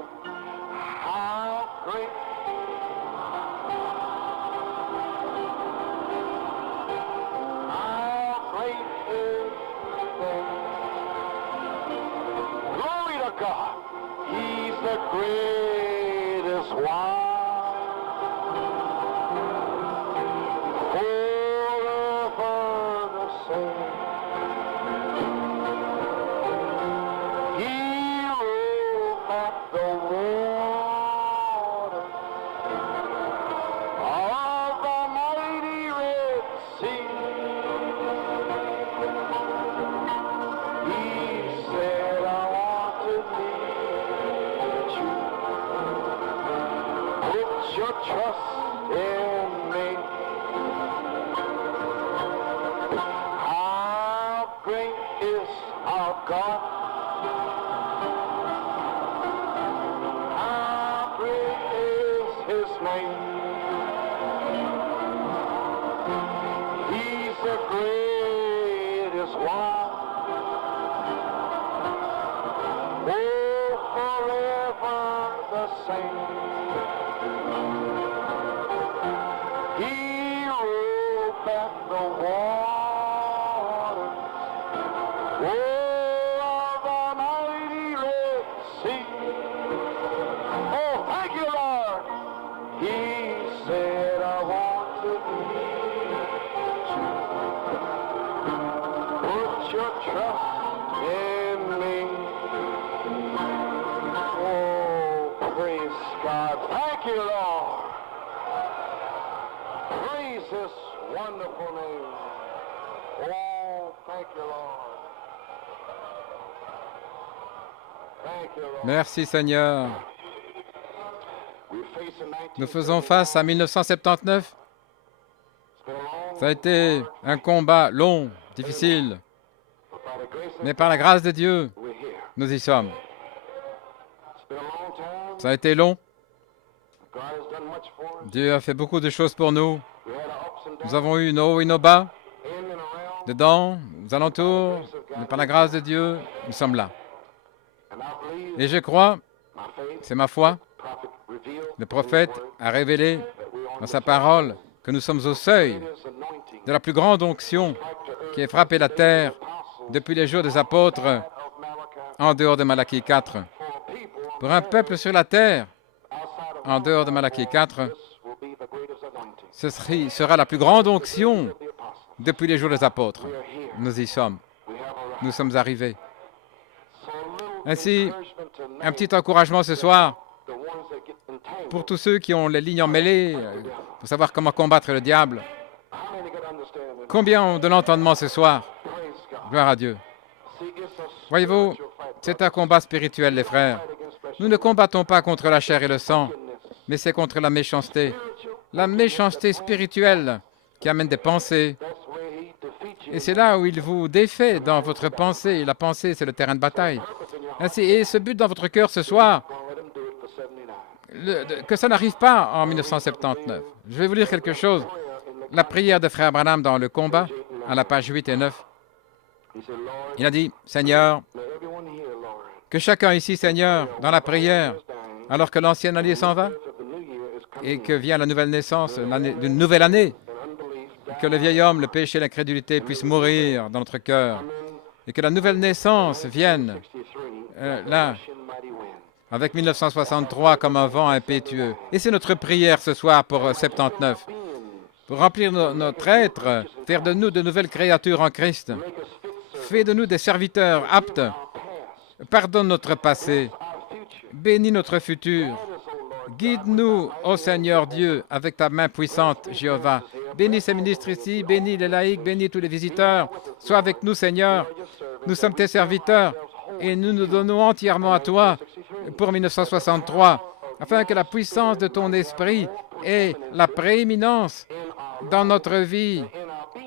How great, how great is God. Glory to God. He's the greatest one. Forever the same. Trust in me. How great is our God? How great is His name? He's the greatest one. Oh, forever the same. He rolled back the waters, of the mighty Red Sea. Oh, thank you, Lord. He said, I want to meet you. Put your trust in me. Oh, praise God. Thank you, Lord. Praise His wonderful name. Oh, thank you, Lord. Thank you, Lord. Merci Seigneur. We're facing Nous faisons face à 1979. Ça a été un combat long, difficile, mais par la grâce de Dieu, nous y sommes. Ça a été long. Dieu a fait beaucoup de choses pour nous. Nous avons eu nos hauts et nos bas, dedans, aux alentours, mais par la grâce de Dieu, nous sommes là. Et je crois, c'est ma foi, le prophète a révélé dans sa parole que nous sommes au seuil de la plus grande onction qui ait frappé la terre depuis les jours des apôtres en dehors de Malachie 4. Pour un peuple sur la terre, en dehors de Malachie 4, ce sera la plus grande onction depuis les jours des apôtres. Nous y sommes. Nous sommes arrivés. Ainsi, un petit encouragement ce soir pour tous ceux qui ont les lignes emmêlées, pour savoir comment combattre le diable. Combien ont de l'entendement ce soir? Gloire à Dieu. Voyez-vous, c'est un combat spirituel, les frères. Nous ne combattons pas contre la chair et le sang, mais c'est contre la méchanceté. La méchanceté spirituelle qui amène des pensées. Et c'est là où il vous défait dans votre pensée. La pensée, c'est le terrain de bataille. Ainsi, et ce but dans votre cœur ce soir, que ça n'arrive pas en 1979. Je vais vous lire quelque chose. La prière de Frère Branham dans le combat, à la page 8 et 9. Il a dit, Seigneur, que chacun ici, Seigneur, dans la prière, alors que l'ancienne année s'en va, et que vient la nouvelle naissance, d'une nouvelle année, que le vieil homme, le péché, l'incrédulité puissent mourir dans notre cœur, et que la nouvelle naissance vienne, là, avec 1963 comme un vent impétueux. Et c'est notre prière ce soir pour 79. Pour remplir notre être, faire de nous de nouvelles créatures en Christ. Fais de nous des serviteurs aptes. Pardonne notre passé. Bénis notre futur. Guide-nous, ô Seigneur Dieu, avec ta main puissante, Jéhovah. Bénis ces ministres ici, bénis les laïcs, bénis tous les visiteurs. Sois avec nous, Seigneur. Nous sommes tes serviteurs et nous nous donnons entièrement à toi pour 1963, afin que la puissance de ton esprit ait la prééminence dans notre vie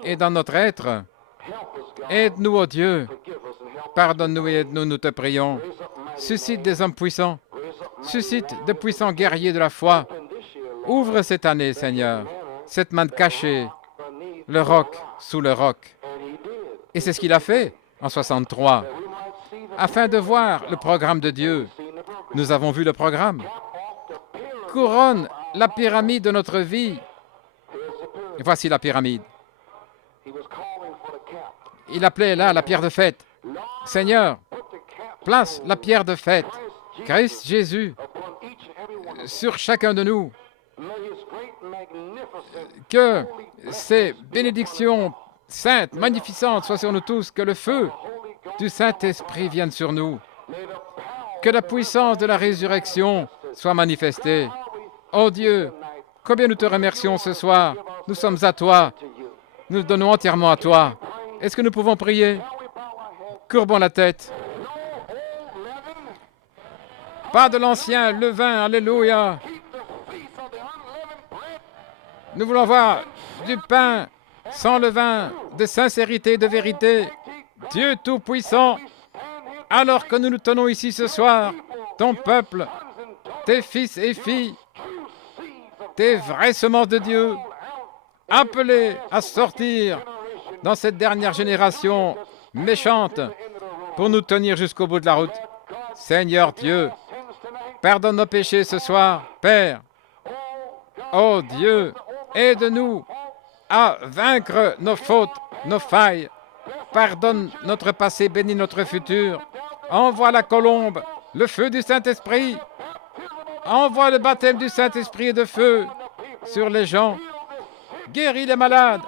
et dans notre être. Aide-nous, ô Dieu. Pardonne-nous et aide-nous, nous te prions. Suscite des hommes puissants. Suscite de puissants guerriers de la foi. Ouvre cette année, Seigneur, cette manne cachée, le roc sous le roc. Et c'est ce qu'il a fait en 63. Afin de voir le programme de Dieu, nous avons vu le programme. Couronne la pyramide de notre vie. Et voici la pyramide. Il appelait là la pierre de fête. Seigneur, place la pierre de fête, Christ Jésus, sur chacun de nous. Que ces bénédictions saintes, magnificantes soient sur nous tous, que le feu du Saint-Esprit vienne sur nous, que la puissance de la résurrection soit manifestée. Oh Dieu, combien nous te remercions ce soir. Nous sommes à toi. Nous nous donnons entièrement à toi. Est-ce que nous pouvons prier? Courbons la tête. Pas de l'ancien levain, alléluia. Nous voulons voir du pain sans levain, de sincérité et de vérité. Dieu Tout-Puissant, alors que nous nous tenons ici ce soir, ton peuple, tes fils et filles, tes vraies semences de Dieu, appelés à sortir dans cette dernière génération méchante pour nous tenir jusqu'au bout de la route. Seigneur Dieu, pardonne nos péchés ce soir, Père. Oh Dieu, aide-nous à vaincre nos fautes, nos failles. Pardonne notre passé, bénis notre futur. Envoie la colombe, le feu du Saint-Esprit. Envoie le baptême du Saint-Esprit et de feu sur les gens. Guéris les malades.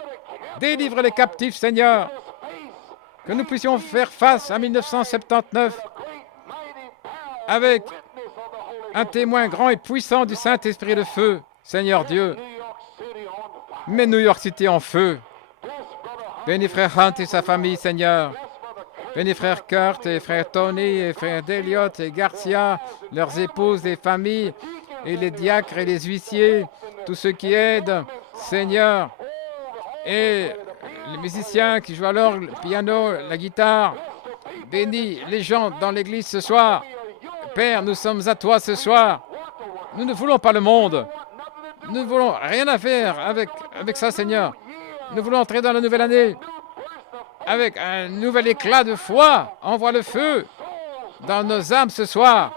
Délivre les captifs, Seigneur. Que nous puissions faire face à 1979 avec un témoin grand et puissant du Saint-Esprit de feu, Seigneur Dieu. Mets New York City en feu. Bénis frère Hunt et sa famille, Seigneur. Bénis frère Kurt et frère Tony et frère Deliot et Garcia, leurs épouses et familles, et les diacres et les huissiers, tous ceux qui aident, Seigneur. Et les musiciens qui jouent à l'orgue, le piano, la guitare. Bénis les gens dans l'église ce soir. Père, nous sommes à toi ce soir. Nous ne voulons pas le monde. Nous ne voulons rien à faire avec ça, Seigneur. Nous voulons entrer dans la nouvelle année avec un nouvel éclat de foi. Envoie le feu dans nos âmes ce soir.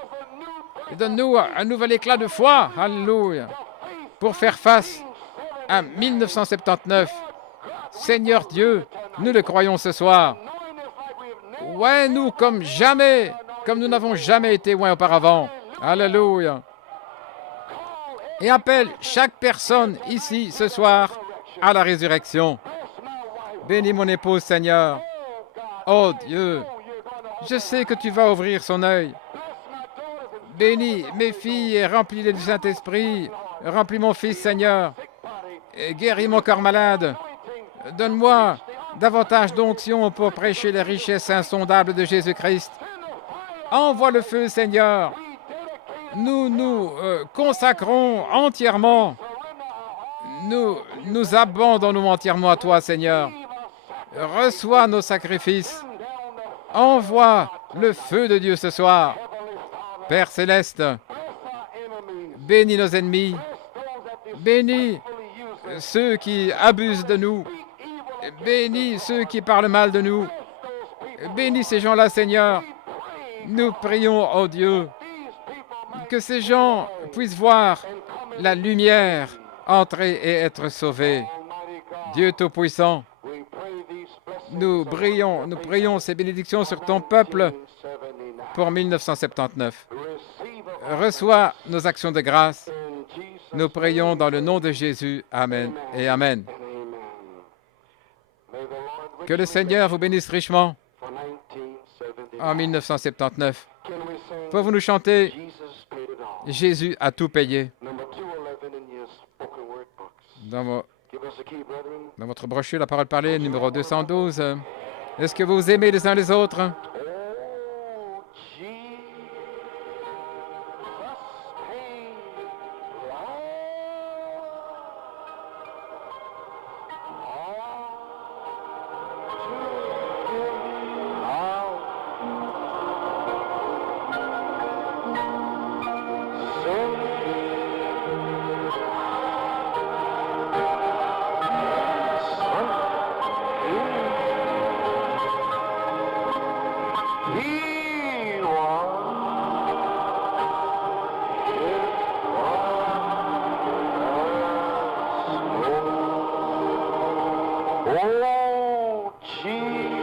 Et donne-nous un nouvel éclat de foi. Alléluia. Pour faire face à 1979. Seigneur Dieu, nous le croyons ce soir. Ouais, nous comme jamais, comme nous n'avons jamais été loin auparavant. Alléluia. Et appelle chaque personne ici ce soir à la résurrection. Bénis mon épouse, Seigneur. Oh Dieu, je sais que tu vas ouvrir son œil. Bénis mes filles et remplis-les du Saint-Esprit. Remplis mon fils, Seigneur. Et guéris mon corps malade. Donne-moi davantage d'onction pour prêcher les richesses insondables de Jésus-Christ. Envoie le feu, Seigneur. Nous nous consacrons entièrement. Nous abandonnons entièrement à toi, Seigneur. Reçois nos sacrifices. Envoie le feu de Dieu ce soir. Père céleste, bénis nos ennemis. Bénis ceux qui abusent de nous. Bénis ceux qui parlent mal de nous. Bénis ces gens-là, Seigneur. Nous prions, oh Dieu, que ces gens puissent voir la lumière entrer et être sauvés. Dieu Tout-Puissant, nous prions ces bénédictions sur ton peuple pour 1979. Reçois nos actions de grâce. Nous prions dans le nom de Jésus. Amen et Amen. Que le Seigneur vous bénisse richement en 1979. Pouvez-vous nous chanter « Jésus a tout payé » dans votre brochure, la parole parlée, numéro 212. Est-ce que vous vous aimez les uns les autres? Oh, Jesus.